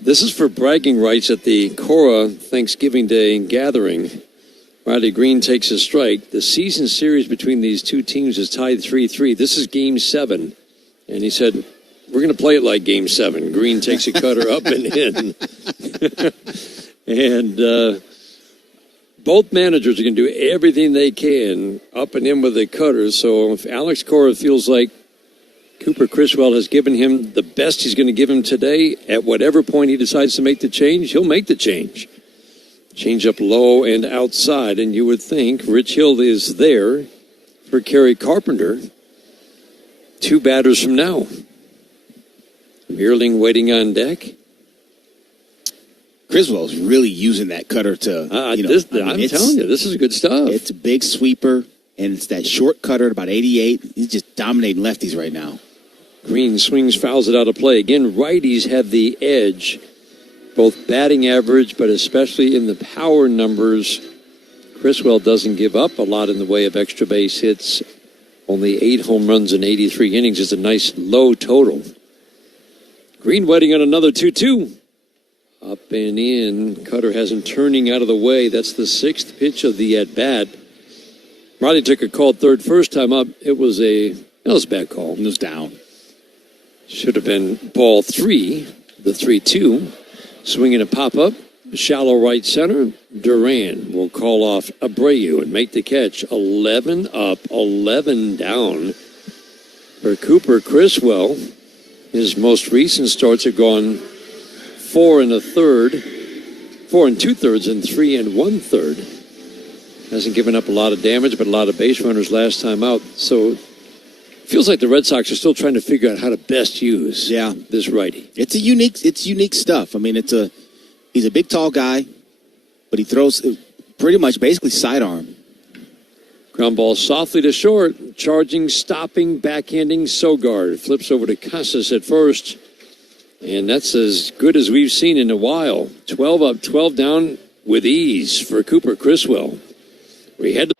This is for bragging rights at the Cora Thanksgiving Day gathering. Riley Green takes a strike. The season series between these two teams is tied 3-3. This is Game 7. And he said, we're going to play it like Game 7. Green takes a cutter up and in. And both managers are going to do everything they can up and in with the cutters. So if Alex Cora feels like Cooper Criswell has given him the best he's going to give him today, at whatever point he decides to make the change, he'll make the change. Change up low and outside, and you would think Rich Hill is there for Kerry Carpenter. 2 batters from now. Meerling waiting on deck. Criswell's really using that cutter to, I'm telling you, this is good stuff. It's a big sweeper. and it's that short cutter at about 88. He's just dominating lefties right now. Green swings, fouls it out of play. Again, righties have the edge, both batting average, but especially in the power numbers. Criswell doesn't give up a lot in the way of extra base hits. Only 8 home runs in 83 innings is a nice low total. Green waiting on another 2-2. Up and in. Cutter has him turning out of the way. That's the 6th pitch of the at-bat. Riley took a call third first time up. It was a bad call. It was down. Should have been ball 3, the 3-2. Swinging a pop-up. Shallow right center. Duran will call off Abreu and make the catch. 11 up, 11 down for Cooper Criswell. His most recent starts have gone 4 2/3, and 3 1/3. Hasn't given up a lot of damage, but a lot of base runners last time out. So it feels like the Red Sox are still trying to figure out how to best use this righty. It's unique stuff. I mean, he's a big, tall guy, but he throws pretty much basically sidearm. Ground ball softly to short, charging, stopping, backhanding Sogard. Flips over to Casas at first, and that's as good as we've seen in a while. 12 up, 12 down with ease for Cooper Criswell. We had to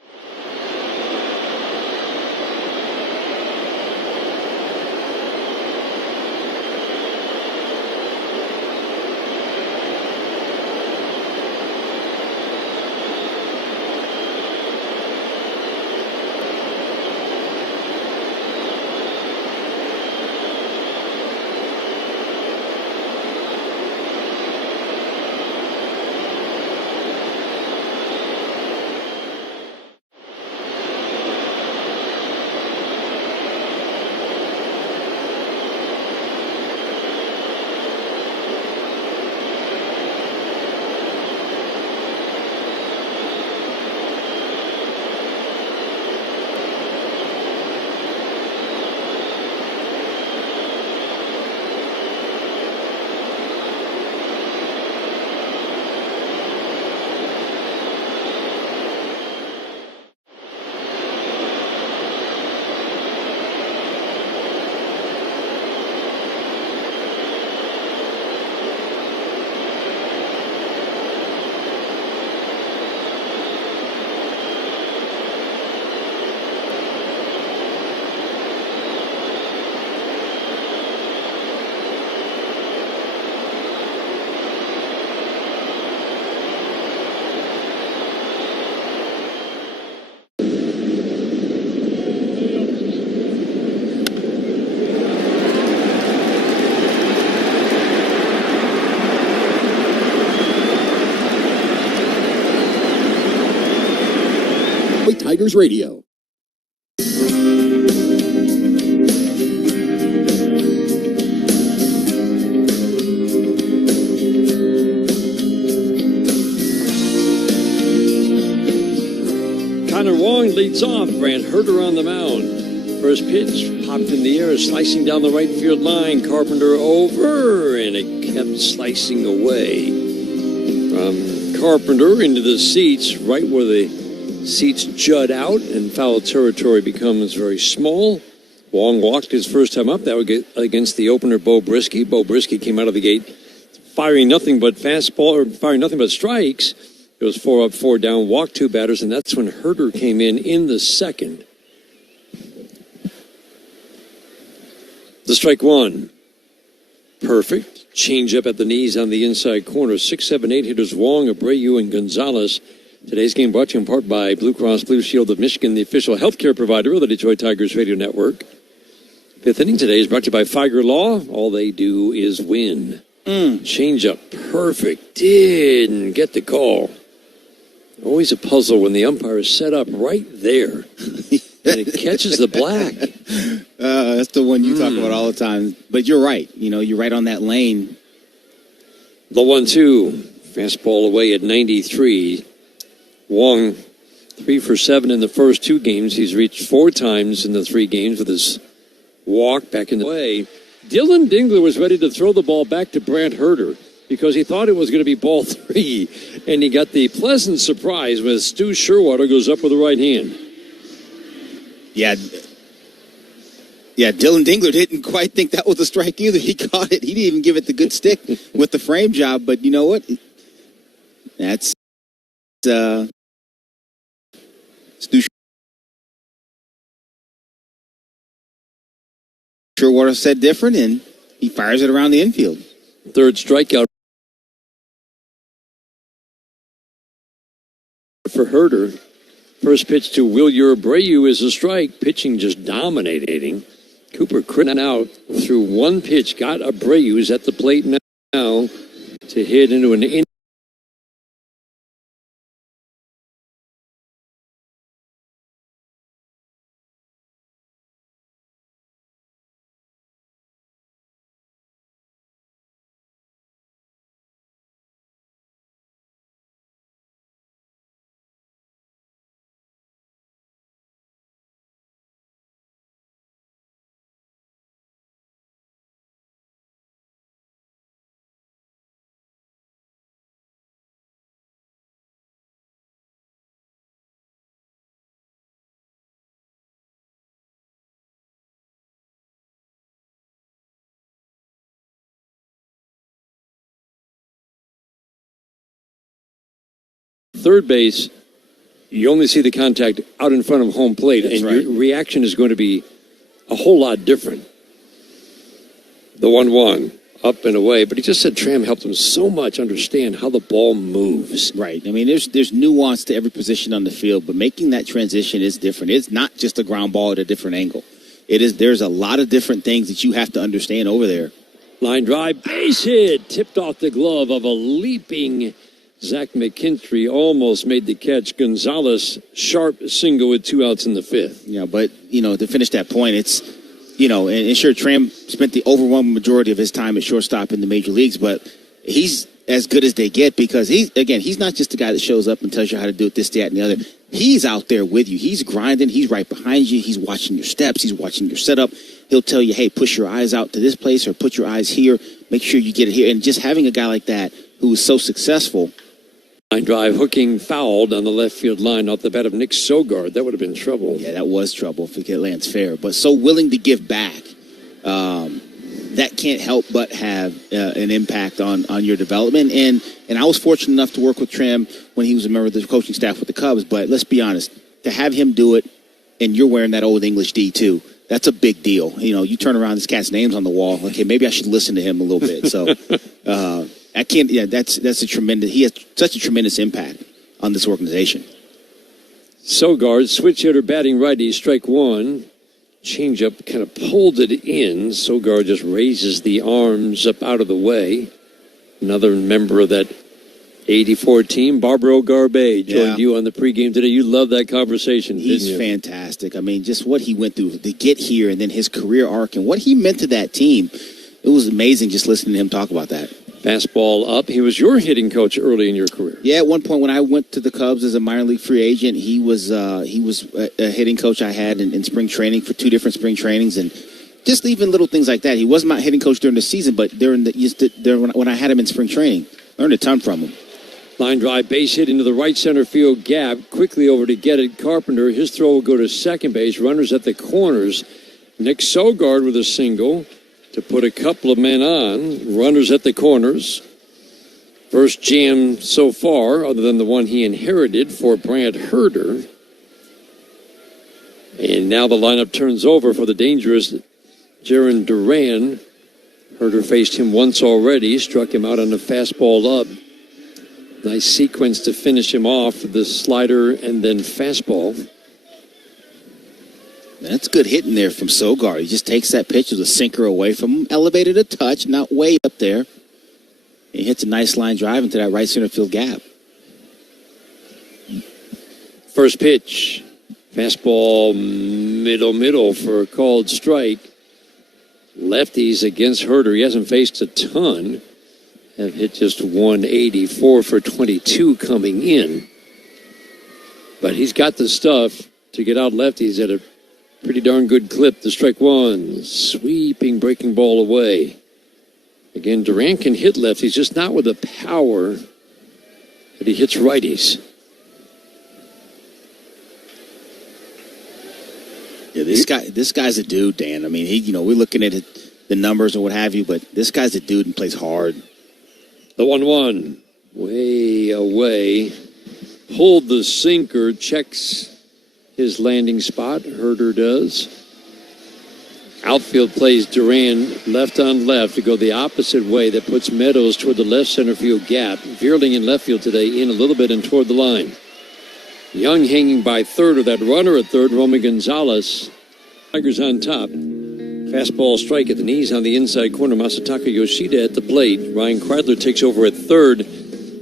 Tigers Radio. Connor Wong leads off. Brant Herter on the mound. First pitch popped in the air, slicing down the right field line. Carpenter over, and it kept slicing away from Carpenter into the seats, right where the seats jut out and foul territory becomes very small. Wong walked his first time up. That would get against the opener, Bo Brisky. Bo Brisky came out of the gate firing nothing but strikes. It was 4 up, 4 down, walked 2 batters, and that's when Herter came in the second. The strike 1. Perfect. Change up at the knees on the inside corner. 6, 7, 8 hitters Wong, Abreu, and Gonzalez. Today's game brought to you in part by Blue Cross Blue Shield of Michigan, the official healthcare provider of the Detroit Tigers Radio Network. Fifth inning today is brought to you by Figer Law. All they do is win. Change up. Perfect. Didn't get the call. Always a puzzle when the umpire is set up right there. And it catches the black. That's the one you talk about all the time. But you're right. You're right on that lane. The 1-2. Fastball away at 93. Wong, 3 for 7 in the first 2 games. He's reached 4 times in the 3 games with his walk back in the way. Dylan Dingler was ready to throw the ball back to Brant Herter because he thought it was going to be ball 3, and he got the pleasant surprise when Stu Sherwater goes up with the right hand. Yeah, Dylan Dingler didn't quite think that was a strike either. He caught it. He didn't even give it the good stick with the frame job. But you know what? That's Stu Sherwater said different, and he fires it around the infield. Third strikeout for Herder. First pitch to Wilyer Abreu is a strike. Pitching just dominating. Cooper Critton out through one pitch. Got Abreu, who's at the plate now to hit into an inning. Third base, you only see the contact out in front of home plate, That's and right. your reaction is going to be a whole lot different. The 1-1, up and away. But he just said Tram helped him so much understand how the ball moves. Right. I mean, there's nuance to every position on the field, but making that transition is different. It's not just a ground ball at a different angle. There's a lot of different things that you have to understand over there. Line drive, base hit, tipped off the glove of a leaping Zach McKinstry, almost made the catch. Gonzalez, sharp single with 2 outs in the fifth. Yeah, but, to finish that point, it's, and sure, Tram spent the overwhelming majority of his time at shortstop in the major leagues, but he's as good as they get because he's not just the guy that shows up and tells you how to do it, this, that, and the other. He's out there with you. He's grinding. He's right behind you. He's watching your steps. He's watching your setup. He'll tell you, hey, push your eyes out to this place or put your eyes here. Make sure you get it here. And just having a guy like that who is so successful. Line drive, hooking fouled on the left field line off the bat of Nick Sogard. That would have been trouble. Yeah, that was trouble if it lands fair. But so willing to give back. That can't help but have an impact on your development. And I was fortunate enough to work with Tram when he was a member of the coaching staff with the Cubs. But let's be honest, to have him do it, and you're wearing that Old English D too, that's a big deal. You turn around, this cat's name's on the wall. Okay, maybe I should listen to him a little bit. So I can't. Yeah, that's a tremendous. He has such a tremendous impact on this organization. Sogard, switch hitter, batting righty, strike one. Changeup kind of pulled it in. Sogard just raises the arms up out of the way. Another member of that 84 team, Barbaro Garbe, joined you on the pregame today. You love that conversation, didn't you? He's fantastic. I mean, just what he went through to get here and then his career arc and what he meant to that team. It was amazing just listening to him talk about that. Fastball up. He was your hitting coach early in your career. Yeah, at one point when I went to the Cubs as a minor league free agent, he was a hitting coach I had in spring training for 2 different spring trainings, and just even little things like that. He wasn't my hitting coach during the season, but when I had him in spring training, learned a ton from him. Line drive, base hit into the right center field gap. Quickly over to get it. Carpenter, his throw will go to second base. Runners at the corners. Nick Sogard with a single to put a couple of men on. Runners at the corners. First jam so far, other than the one he inherited for Brant Herder. And now the lineup turns over for the dangerous Jaron Duran. Herder faced him once already, struck him out on the fastball up. Nice sequence to finish him off, the slider and then fastball. That's good hitting there from Sogard. He just takes that pitch with a sinker away from him, elevated a touch, not way up there. He hits a nice line drive into that right center field gap. First pitch, fastball middle for a called strike. Lefties against Herder. He hasn't faced a ton. Have hit just 184 for 22 coming in. But he's got the stuff to get out lefties at a pretty darn good clip. The strike one, sweeping breaking ball away. Again, Durant can hit lefties, just not with the power that he hits righties. Yeah, this guy's a dude, Dan. I mean, we're looking at the numbers and what have you, but this guy's a dude and plays hard. The 1-1, way away. Hold the sinker, checks his landing spot. Herder does. Outfield plays Duran left on left to go the opposite way. That puts Meadows toward the left center field gap. Veerling in left field today, in a little bit and toward the line. Young hanging by third, or that runner at third, Romy Gonzalez. Tigers on top. Fastball strike at the knees on the inside corner. Masataka Yoshida at the plate. Ryan Kreidler takes over at third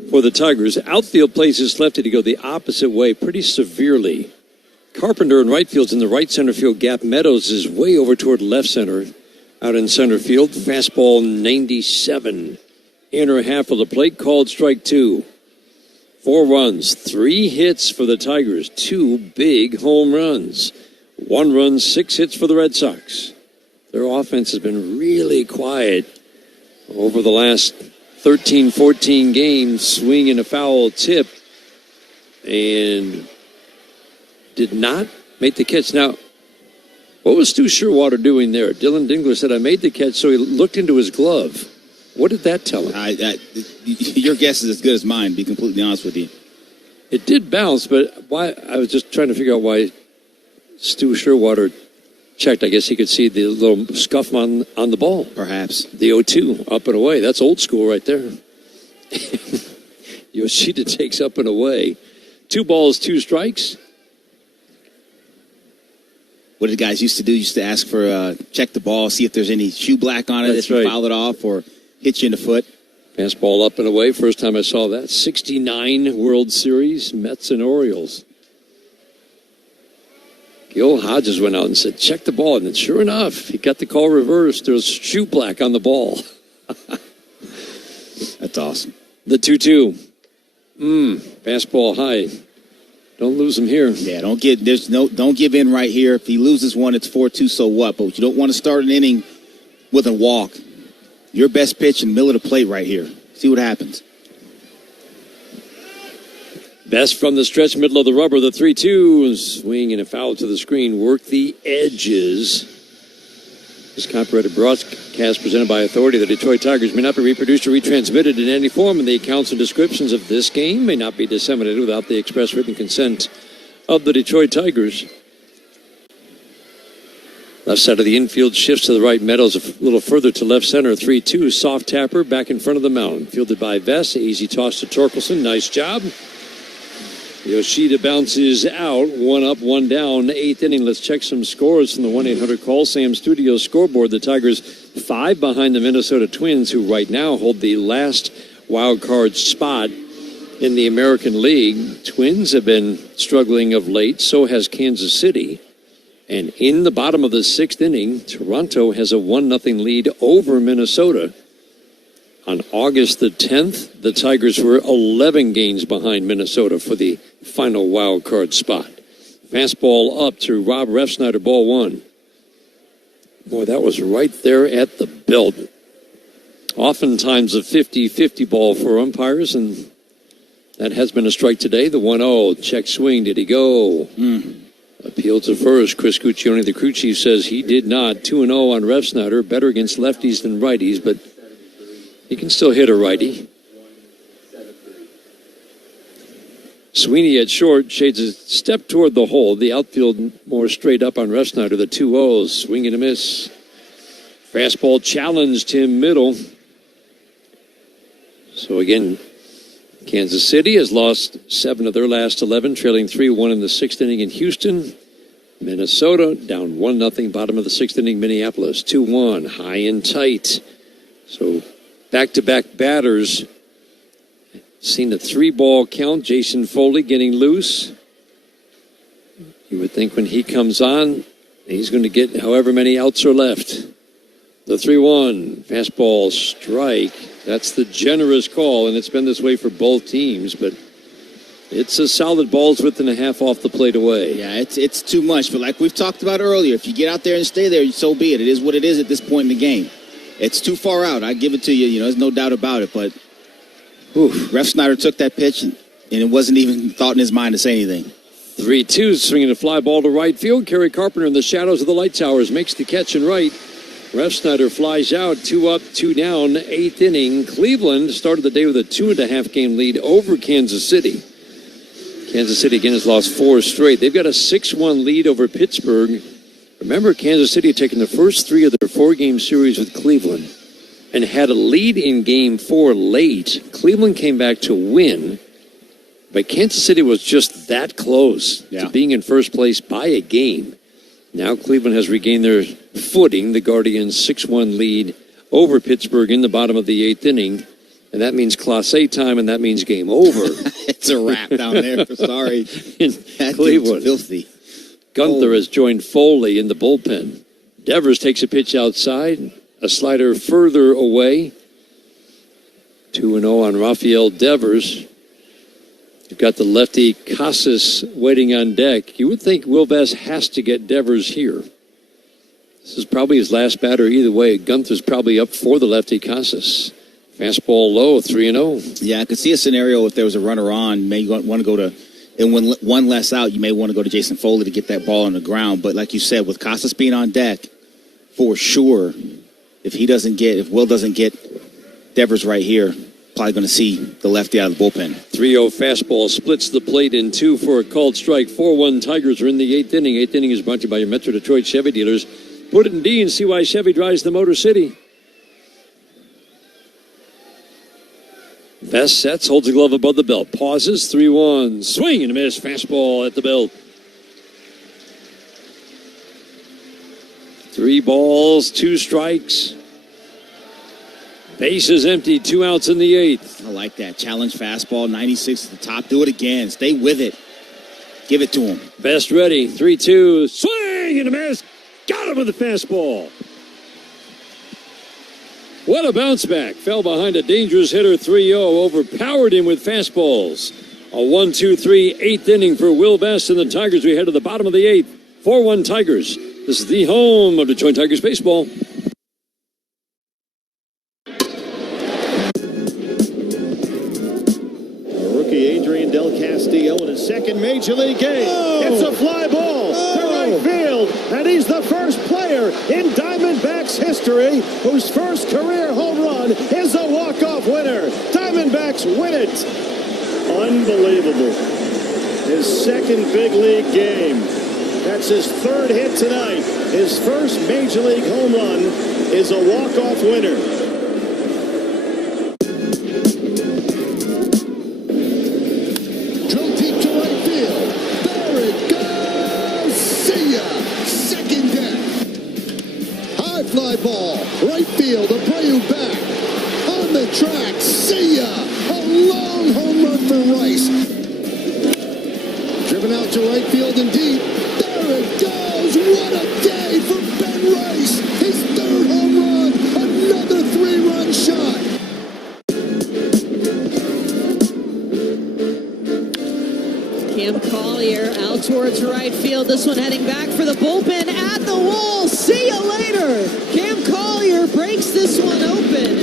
for the Tigers. Outfield plays his lefty to go the opposite way pretty severely. Carpenter in right field's in the right center field gap. Meadows is way over toward left center. Out in center field. Fastball 97. Inner half of the plate. Called strike 2. 4 runs. 3 hits for the Tigers. 2 big home runs. 1 run, 6 hits for the Red Sox. Their offense has been really quiet over the last 13, 14 games. Swing and a foul tip. And did not make the catch. Now, what was Stu Sherwater doing there? Dylan Dingler said, I made the catch, so he looked into his glove. What did that tell him? Your guess is as good as mine, to be completely honest with you. It did bounce, but why? I was just trying to figure out why Stu Sherwater checked. I guess he could see the little scuff on the ball. Perhaps. The 0-2, up and away. That's old school right there. Yoshida takes up and away. 2 balls, 2 strikes. What did guys used to do? Used to ask for check the ball, see if there's any shoe black on it, if you foul it off or hit you in the foot. Fastball up and away. First time I saw that. 69 World Series, Mets and Orioles. Gil Hodges went out and said, check the ball. And then sure enough, he got the call reversed. There was shoe black on the ball. That's awesome. The 2-2. Fastball high. Don't lose him here. Yeah, don't give in right here. If he loses one, it's 4-2, so what? But you don't want to start an inning with a walk. Your best pitch in the middle of the plate right here. See what happens. Best from the stretch, middle of the rubber, the 3-2. Swing and a foul to the screen. Work the edges. This copyrighted broadcast presented by authority. The Detroit Tigers may not be reproduced or retransmitted in any form, and the accounts and descriptions of this game may not be disseminated without the express written consent of the Detroit Tigers. Left side of the infield shifts to the right. Meadows a little further to left center. 3-2. Soft tapper back in front of the mound. Fielded by Vest. Easy toss to Torkelson. Nice job. Yoshida bounces out, 1 up, 1 down, 8th inning. Let's check some scores from the 1-800-CALL-SAM studio scoreboard. The Tigers 5 behind the Minnesota Twins, who right now hold the last wild card spot in the American League. Twins have been struggling of late, so has Kansas City. And in the bottom of the 6th inning, Toronto has a 1-0 lead over Minnesota. On August the 10th, the Tigers were 11 games behind Minnesota for the final wild card spot. Fastball up to Rob Refsnyder, ball 1. Boy, that was right there at the belt. Oftentimes a 50-50 ball for umpires, and that has been a strike today. The 1-0, check swing, did he go? Appeal to first. Chris Guccione, the crew chief, says he did not. 2-0 on Refsnyder, better against lefties than righties, but he can still hit a righty. Sweeney at short shades a step toward the hole. The outfield more straight up on Refsnyder. The 2-0, swing and a miss. Fastball challenged him middle. So again, Kansas City has lost 7 of their last 11, trailing 3-1 in the 6th inning in Houston. Minnesota down 1-0, bottom of the 6th inning, Minneapolis. 2-1, high and tight. So back-to-back batters. Seen a 3-ball count. Jason Foley getting loose. You would think when he comes on, he's going to get however many outs are left. The 3-1, fastball strike. That's the generous call, and it's been this way for both teams, but it's a solid ball's width and a half off the plate away. Yeah, it's too much, but like we've talked about earlier, if you get out there and stay there, so be it. It is what it is at this point in the game. It's too far out. I give it to you. There's no doubt about it. But Refsnyder took that pitch, and it wasn't even thought in his mind to say anything. 3-2, swinging a fly ball to right field. Kerry Carpenter in the shadows of the light towers makes the catch and right. Ref Snyder flies out, 2 up, 2 down, 8th inning. Cleveland started the day with a 2.5 game lead over Kansas City. Kansas City again has lost 4 straight. They've got a 6-1 lead over Pittsburgh. Remember, Kansas City had taken the first 3 of their 4-game series with Cleveland and had a lead in Game 4 late. Cleveland came back to win, but Kansas City was just that close to being in first place by a game. Now Cleveland has regained their footing. The Guardians' 6-1 lead over Pittsburgh in the bottom of the 8th inning. And that means Class A time, and that means game over. It's a wrap down there. Sorry. In That Cleveland. dude's filthy. Gunther has joined Foley in the bullpen. Devers takes a pitch outside. A slider further away. 2-0 on Rafael Devers. You've got the lefty Casas waiting on deck. You would think Will Vest has to get Devers here. This is probably his last batter either way. Gunther's probably up for the lefty Casas. Fastball low, 3-0. Yeah, I could see a scenario if there was a runner on. You may want to go to, and when one less out, you may want to go to Jason Foley to get that ball on the ground. But like you said, with Casas being on deck, for sure, if Will doesn't get Devers right here, probably going to see the lefty out of the bullpen. 3-0 fastball splits the plate in 2 for a called strike. 4-1 Tigers are in the 8th inning. 8th inning is brought to you by your Metro Detroit Chevy dealers. Put it in D and see why Chevy drives the Motor City. Vest sets, holds the glove above the belt. Pauses, 3-1. Swing and a miss. Fastball at the belt. 3 balls, 2 strikes. Base is empty, 2 outs in the 8th. I like that. Challenge fastball, 96 at the top. Do it again. Stay with it. Give it to him. Best ready, 3-2. Swing and a miss. Got him with the fastball. What a bounce back. Fell behind a dangerous hitter, 3-0. Overpowered him with fastballs. A 1-2-3 8th inning for Will Vest and the Tigers. We head to the bottom of the 8th. 4-1 Tigers. This is the home of Detroit Tigers baseball. Rookie Adrian Del Castillo in his second major league game. It's a fly ball to right field, and he's the first player in Diamondbacks history whose first career home run is a walk-off winner. Diamondbacks win it. Unbelievable. His second big league game. That's his 3rd hit tonight. His first major league home run is a walk-off winner. Fly ball, right field, Abreu back, on the track, see ya, a long home run for Rice. Driven out to right field and deep, there it goes, what a day for Ben Rice, his 3rd home run, another 3-run shot. Cam Collier out towards right field. This one heading back for the bullpen at the wall. See you later. Cam Collier breaks this one open.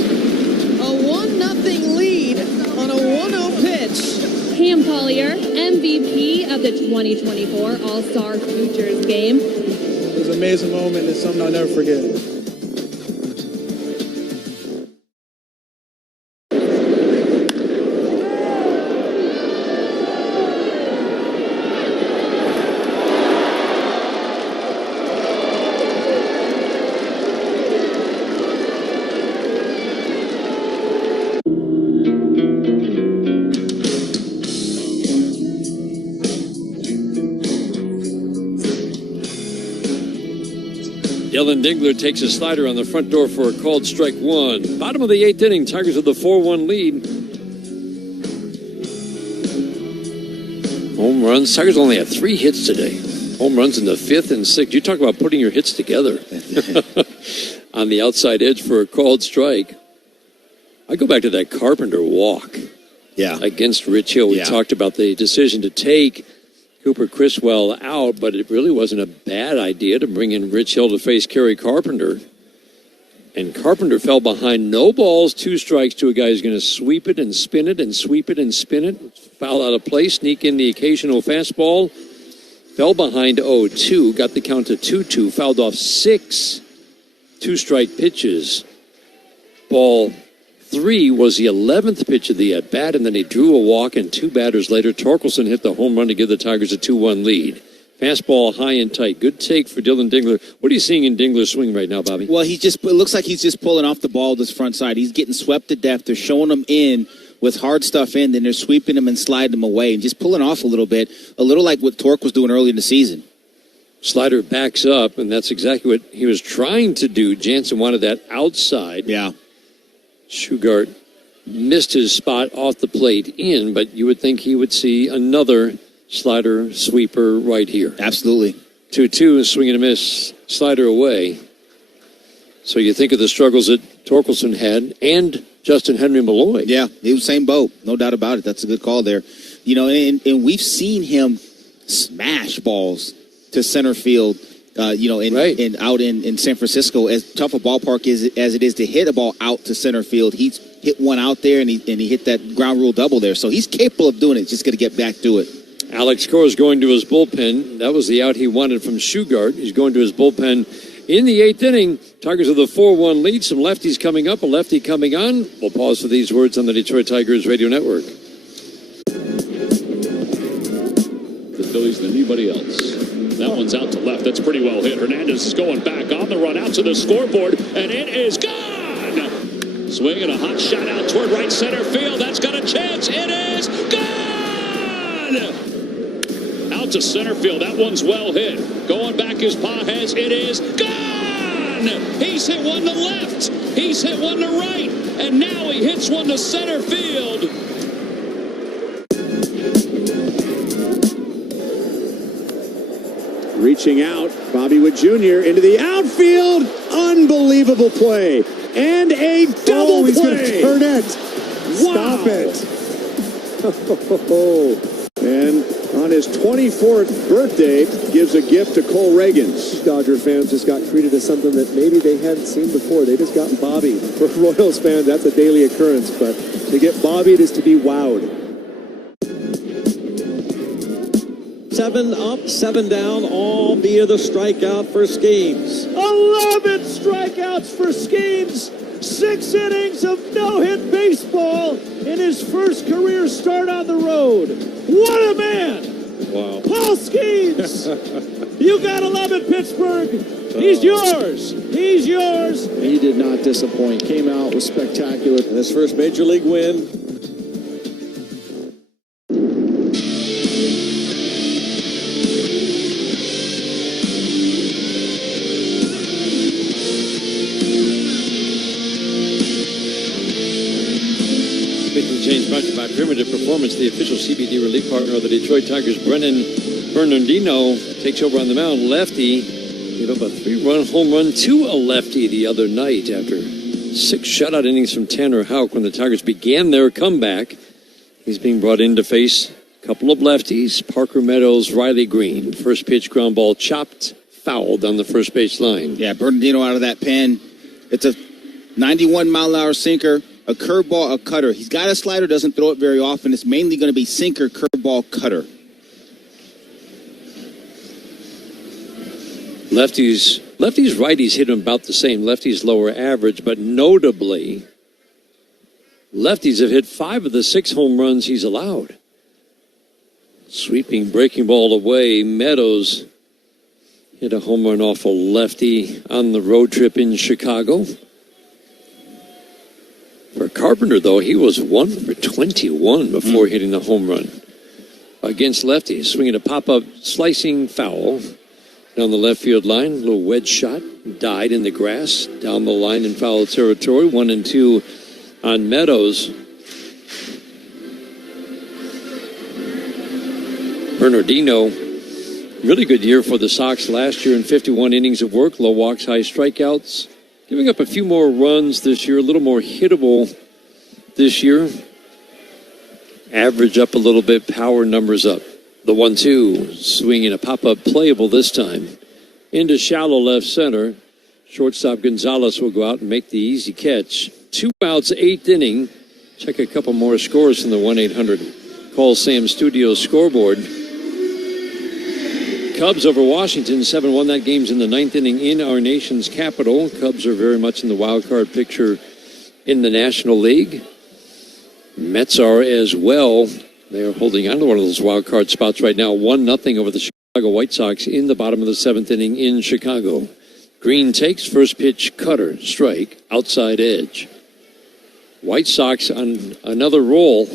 A 1-0 lead on a 1-0 pitch. Cam Collier, MVP of the 2024 All-Star Futures game. It was an amazing moment. It's something I'll never forget. Dylan Dingler takes a slider on the front door for a called strike 1. Bottom of the 8th inning, Tigers with the 4-1 lead. Home runs. Tigers only have 3 hits today. Home runs in the 5th and 6th. You talk about putting your hits together. On the outside edge for a called strike. I go back to that Carpenter walk. Yeah. Against Rich Hill. We talked about the decision to take Cooper Criswell out, but it really wasn't a bad idea to bring in Rich Hill to face Kerry Carpenter. And Carpenter fell behind, no balls, 2 strikes to a guy who's going to sweep it and spin it and sweep it and spin it. Foul out of play, sneak in the occasional fastball. Fell behind 0-2, got the count to 2-2, fouled off 6 two-strike pitches. Ball 3 was the 11th pitch of the at-bat, and then he drew a walk, and 2 batters later, Torkelson hit the home run to give the Tigers a 2-1 lead. Fastball high and tight. Good take for Dylan Dingler. What are you seeing in Dingler's swing right now, Bobby? Well, it looks like he's just pulling off the ball with his front side. He's getting swept to death. They're showing him in with hard stuff in, then they're sweeping him and sliding him away and just pulling off a little bit, a little like what Torque was doing early in the season. Slider backs up, and that's exactly what he was trying to do. Jansen wanted that outside. Yeah. Shugart missed his spot off the plate in, but you would think he would see another slider sweeper right here. Absolutely. 2-2, swing and a miss, slider away. So you think of the struggles that Torkelson had and Justin Henry Malloy. Yeah, he was same boat, no doubt about it. That's a good call there. You know, and we've seen him smash balls to center field, out in San Francisco. As tough a ballpark as it is to hit a ball out to center field, he's hit one out there and he hit that ground rule double there. So he's capable of doing it. Just got to get back to it. Alex Cora is going to his bullpen. That was the out he wanted from Shugart. He's going to his bullpen in the 8th inning. Tigers with a 4-1 lead. Some lefties coming up, a lefty coming on. We'll pause for these words on the Detroit Tigers radio network. The Phillies than anybody else. That one's out to left. That's pretty well hit. Hernandez is going back on the run out to the scoreboard, and it is gone. Swinging a hot shot out toward right center field. That's got a chance. It is gone. Out to center field. That one's well hit. Going back as Pages. It is gone. He's hit one to left. He's hit one to right. And now he hits one to center field. Reaching out, Bobby Wood Jr. into the outfield. Unbelievable play. And a double he's play. He's going to turn it. Wow. Stop it. And on his 24th birthday, gives a gift to Cole Reagans. Dodger fans just got treated as something that maybe they hadn't seen before. They just got Bobby. For Royals fans, that's a daily occurrence. But to get Bobby, it is to be wowed. 7 up, 7 down, all via the strikeout for Schemes. 11 strikeouts for Schemes. 6 innings of no-hit baseball in his first career start on the road. What a man! Wow. Paul Schemes! You gotta love it, Pittsburgh. He's yours. He's yours. He did not disappoint. Came out, was spectacular. And his first major league win. Change brought to you by Primitive Performance, the official CBD relief partner of the Detroit Tigers. Brennan Bernardino takes over on the mound. Lefty gave up a 3-run home run to a lefty the other night after 6 shutout innings from Tanner Houck when the Tigers began their comeback. He's being brought in to face a couple of lefties, Parker Meadows, Riley Green. First pitch ground ball chopped, fouled on the first base line. Yeah, Bernardino out of that pen. It's a 91-mile-an-hour sinker. A curveball, a cutter. He's got a slider, doesn't throw it very often. It's mainly going to be sinker, curveball, cutter. Lefties, righties hit him about the same. Lefties lower average, but notably, lefties have hit 5 of the 6 home runs he's allowed. Sweeping breaking ball away. Meadows hit a home run off a lefty on the road trip in Chicago. For Carpenter, though, he was 1 for 21 before hitting the home run against lefties. Swinging a pop-up slicing foul down the left field line. A little wedge shot. Died in the grass down the line in foul territory. 1-2 on Meadows. Bernardino, really good year for the Sox last year in 51 innings of work. Low walks, high strikeouts. Giving up a few more runs this year, a little more hittable this year. Average up a little bit, power numbers up. The 1-2, swinging a pop-up playable this time. Into shallow left center. Shortstop Gonzalez will go out and make the easy catch. 2 outs, 8th inning. Check a couple more scores from the 1-800 Call Sam Studios scoreboard. Cubs over Washington, 7-1. That game's in the ninth inning in our nation's capital. Cubs are very much in the wild card picture in the National League. Mets are as well. They are holding on to one of those wild card spots right now. 1-0 over the Chicago White Sox in the bottom of the seventh inning in Chicago. Green takes first pitch, cutter, strike, outside edge. White Sox on another roll.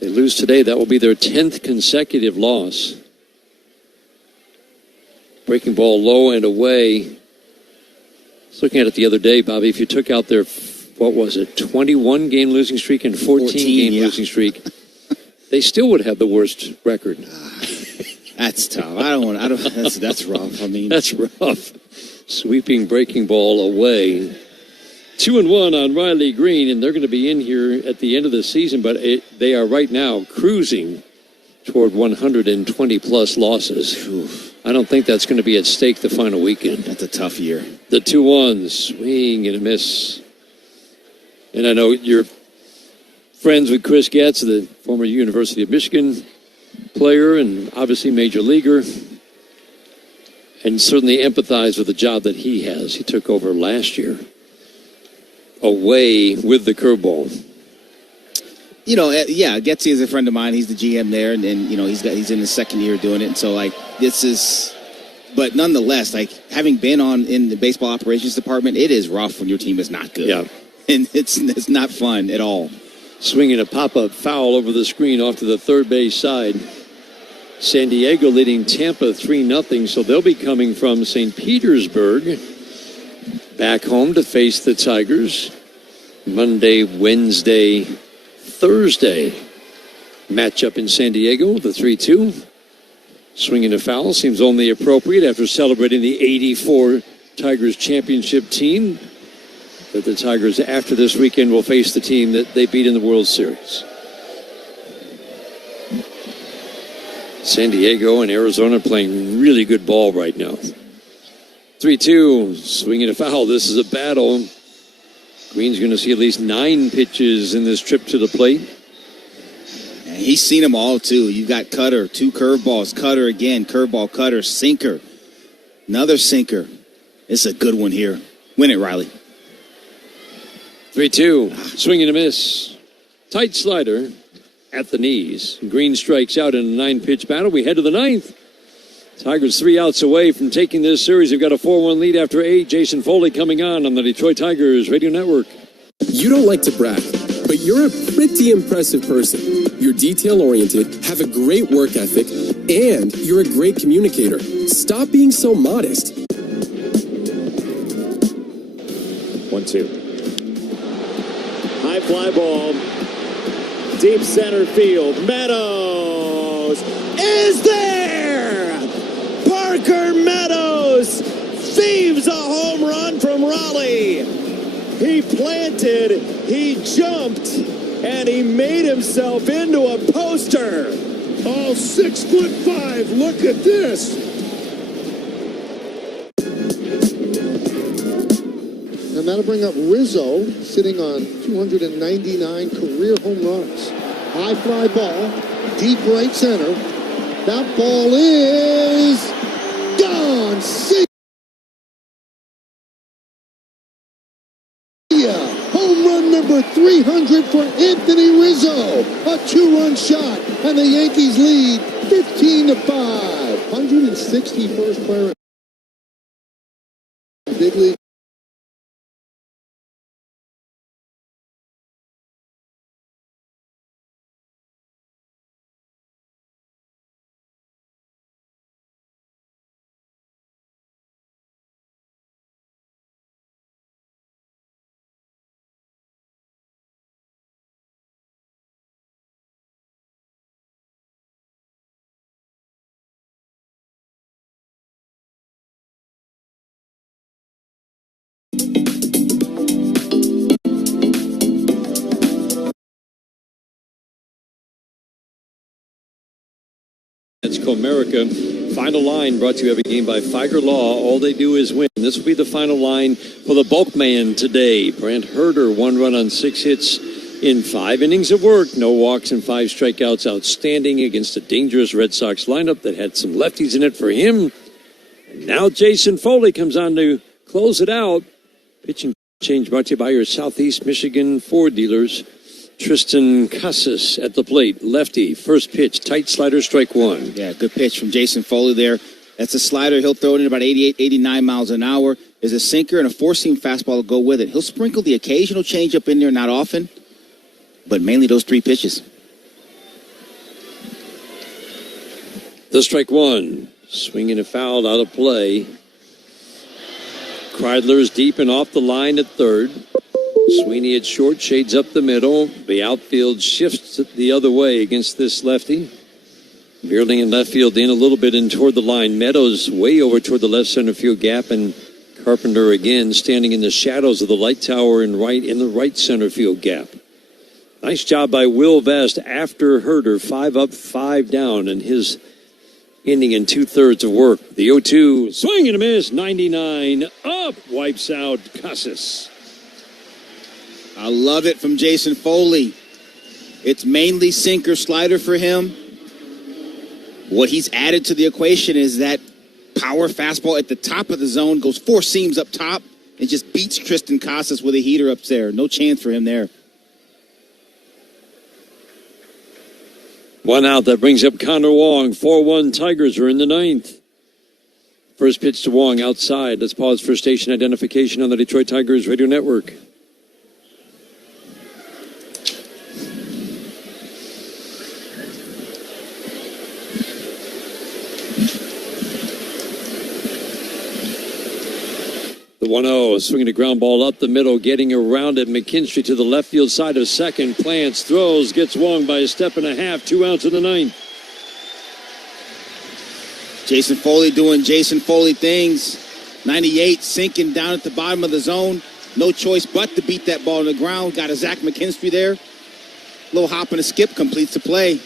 They lose today. That will be their 10th consecutive loss. Breaking ball low and away. I was looking at it the other day, Bobby. If you took out their, 21 game losing streak and 14 game losing streak, they still would have the worst record. That's tough. That's rough. That's rough. Sweeping breaking ball away. 2-1 on Riley Green, and they're going to be in here at the end of the season, but they are right now cruising toward 120-plus losses. Oof. I don't think that's going to be at stake the final weekend. That's a tough year. The 2-1, swing and a miss. And I know you're friends with Chris Getz, the former University of Michigan player and obviously major leaguer, and certainly empathize with the job that he has. He took over last year. Away with the curveball. Getzy is a friend of mine. He's the GM there, and he's in his second year doing it. And so but nonetheless, having been in the baseball operations department, it is rough when your team is not good. Yeah, and it's not fun at all. Swinging a pop-up foul over the screen off to the third base side. San Diego leading Tampa 3-0, so they'll be coming from St. Petersburg back home to face the Tigers Monday, Wednesday, Thursday. Matchup in San Diego, the 3-2. Swinging a foul seems only appropriate after celebrating the 84 Tigers championship team. That the Tigers, after this weekend, will face the team that they beat in the World Series. San Diego and Arizona playing really good ball right now. 3-2, swinging a foul. This is a battle. Green's going to see at least 9 pitches in this trip to the plate. And he's seen them all, too. You've got cutter, 2 curveballs, cutter again, curveball, cutter, sinker. Another sinker. It's a good one here. Win it, Riley. 3-2, swing and a miss. Tight slider at the knees. Green strikes out in a 9-pitch battle. We head to the 9th. Tigers 3 outs away from taking this series. They've got a 4-1 lead after 8. Jason Foley coming on the Detroit Tigers Radio Network. You don't like to brag, but you're a pretty impressive person. You're detail-oriented, have a great work ethic, and you're a great communicator. Stop being so modest. 1-2. High fly ball. Deep center field. Meadows is there! Parker Meadows thieves a home run from Raleigh. He planted, he jumped, and he made himself into a poster. All 6'5". Look at this. And that'll bring up Rizzo, sitting on 299 career home runs. High fly ball, deep right center. That ball is gone. See ya. Home run number 300 for Anthony Rizzo. A 2-run shot, and the Yankees lead 15-5. 161st player in big league. That's Comerica. Final line brought to you every game by Figer Law. All they do is win. This will be the final line for the bulk man today. Brant Herder, 1 run on 6 hits in 5 innings of work. No walks and 5 strikeouts. Outstanding against a dangerous Red Sox lineup that had some lefties in it for him. And now Jason Foley comes on to close it out. Pitching change brought to you by your Southeast Michigan Ford dealers. Tristan Casas at the plate. Lefty. First pitch. Tight slider, strike one. Yeah, good pitch from Jason Foley there. That's a slider. He'll throw it in about 88, 89 miles an hour. There's a sinker and a four-seam fastball to go with it. He'll sprinkle the occasional changeup in there, not often, but mainly those 3 pitches. The strike one. Swinging a foul out of play. Kreidler's deep and off the line at third. Sweeney at short, shades up the middle. The outfield shifts the other way against this lefty. Beerling in left field in a little bit in toward the line. Meadows way over toward the left center field gap, and Carpenter again standing in the shadows of the light tower in the right center field gap. Nice job by Will Vest after Herder, 5 up, 5 down, and his inning in 2/3 of work. The 0-2, swing and a miss, 99 up, wipes out Casas. I love it from Jason Foley. It's mainly sinker slider for him. What he's added to the equation is that power fastball at the top of the zone, goes 4 seams up top, and just beats Tristan Casas with a heater up there. No chance for him there. 1 out. That brings up Connor Wong. 4-1 Tigers are in the 9th. First pitch to Wong outside. Let's pause for station identification on the Detroit Tigers radio network. The 1-0, swinging a ground ball up the middle, getting around it. McKinstry to the left field side of second. Plants, throws, gets Wong by a step and a half. 2 outs in the 9th. Jason Foley doing Jason Foley things. 98, sinking down at the bottom of the zone. No choice but to beat that ball on the ground. Got a Zach McKinstry there. Little hop and a skip completes the play.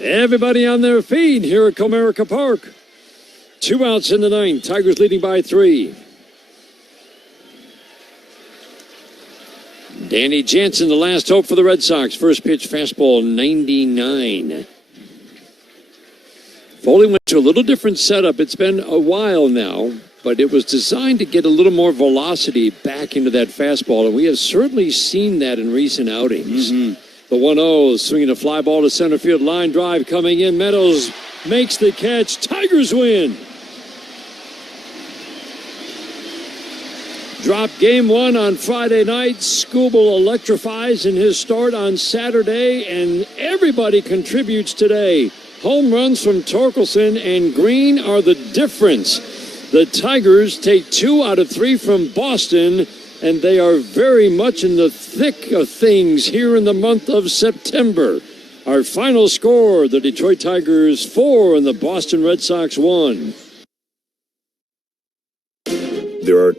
Everybody on their feet here at Comerica Park. 2 outs in the 9th. Tigers leading by 3. Danny Jansen, the last hope for the Red Sox. First pitch fastball, 99. Foley went to a little different setup. It's been a while now, but it was designed to get a little more velocity back into that fastball, and we have certainly seen that in recent outings. The 1-0, swinging a fly ball to center field, line drive coming in. Meadows makes the catch. Tigers win. Drop game 1 on Friday night. Skubal electrifies in his start on Saturday, and everybody contributes today. Home runs from Torkelson and Green are the difference. The Tigers take 2 out of 3 from Boston, and they are very much in the thick of things here in the month of September. Our final score, the Detroit Tigers 4 and the Boston Red Sox 1. There are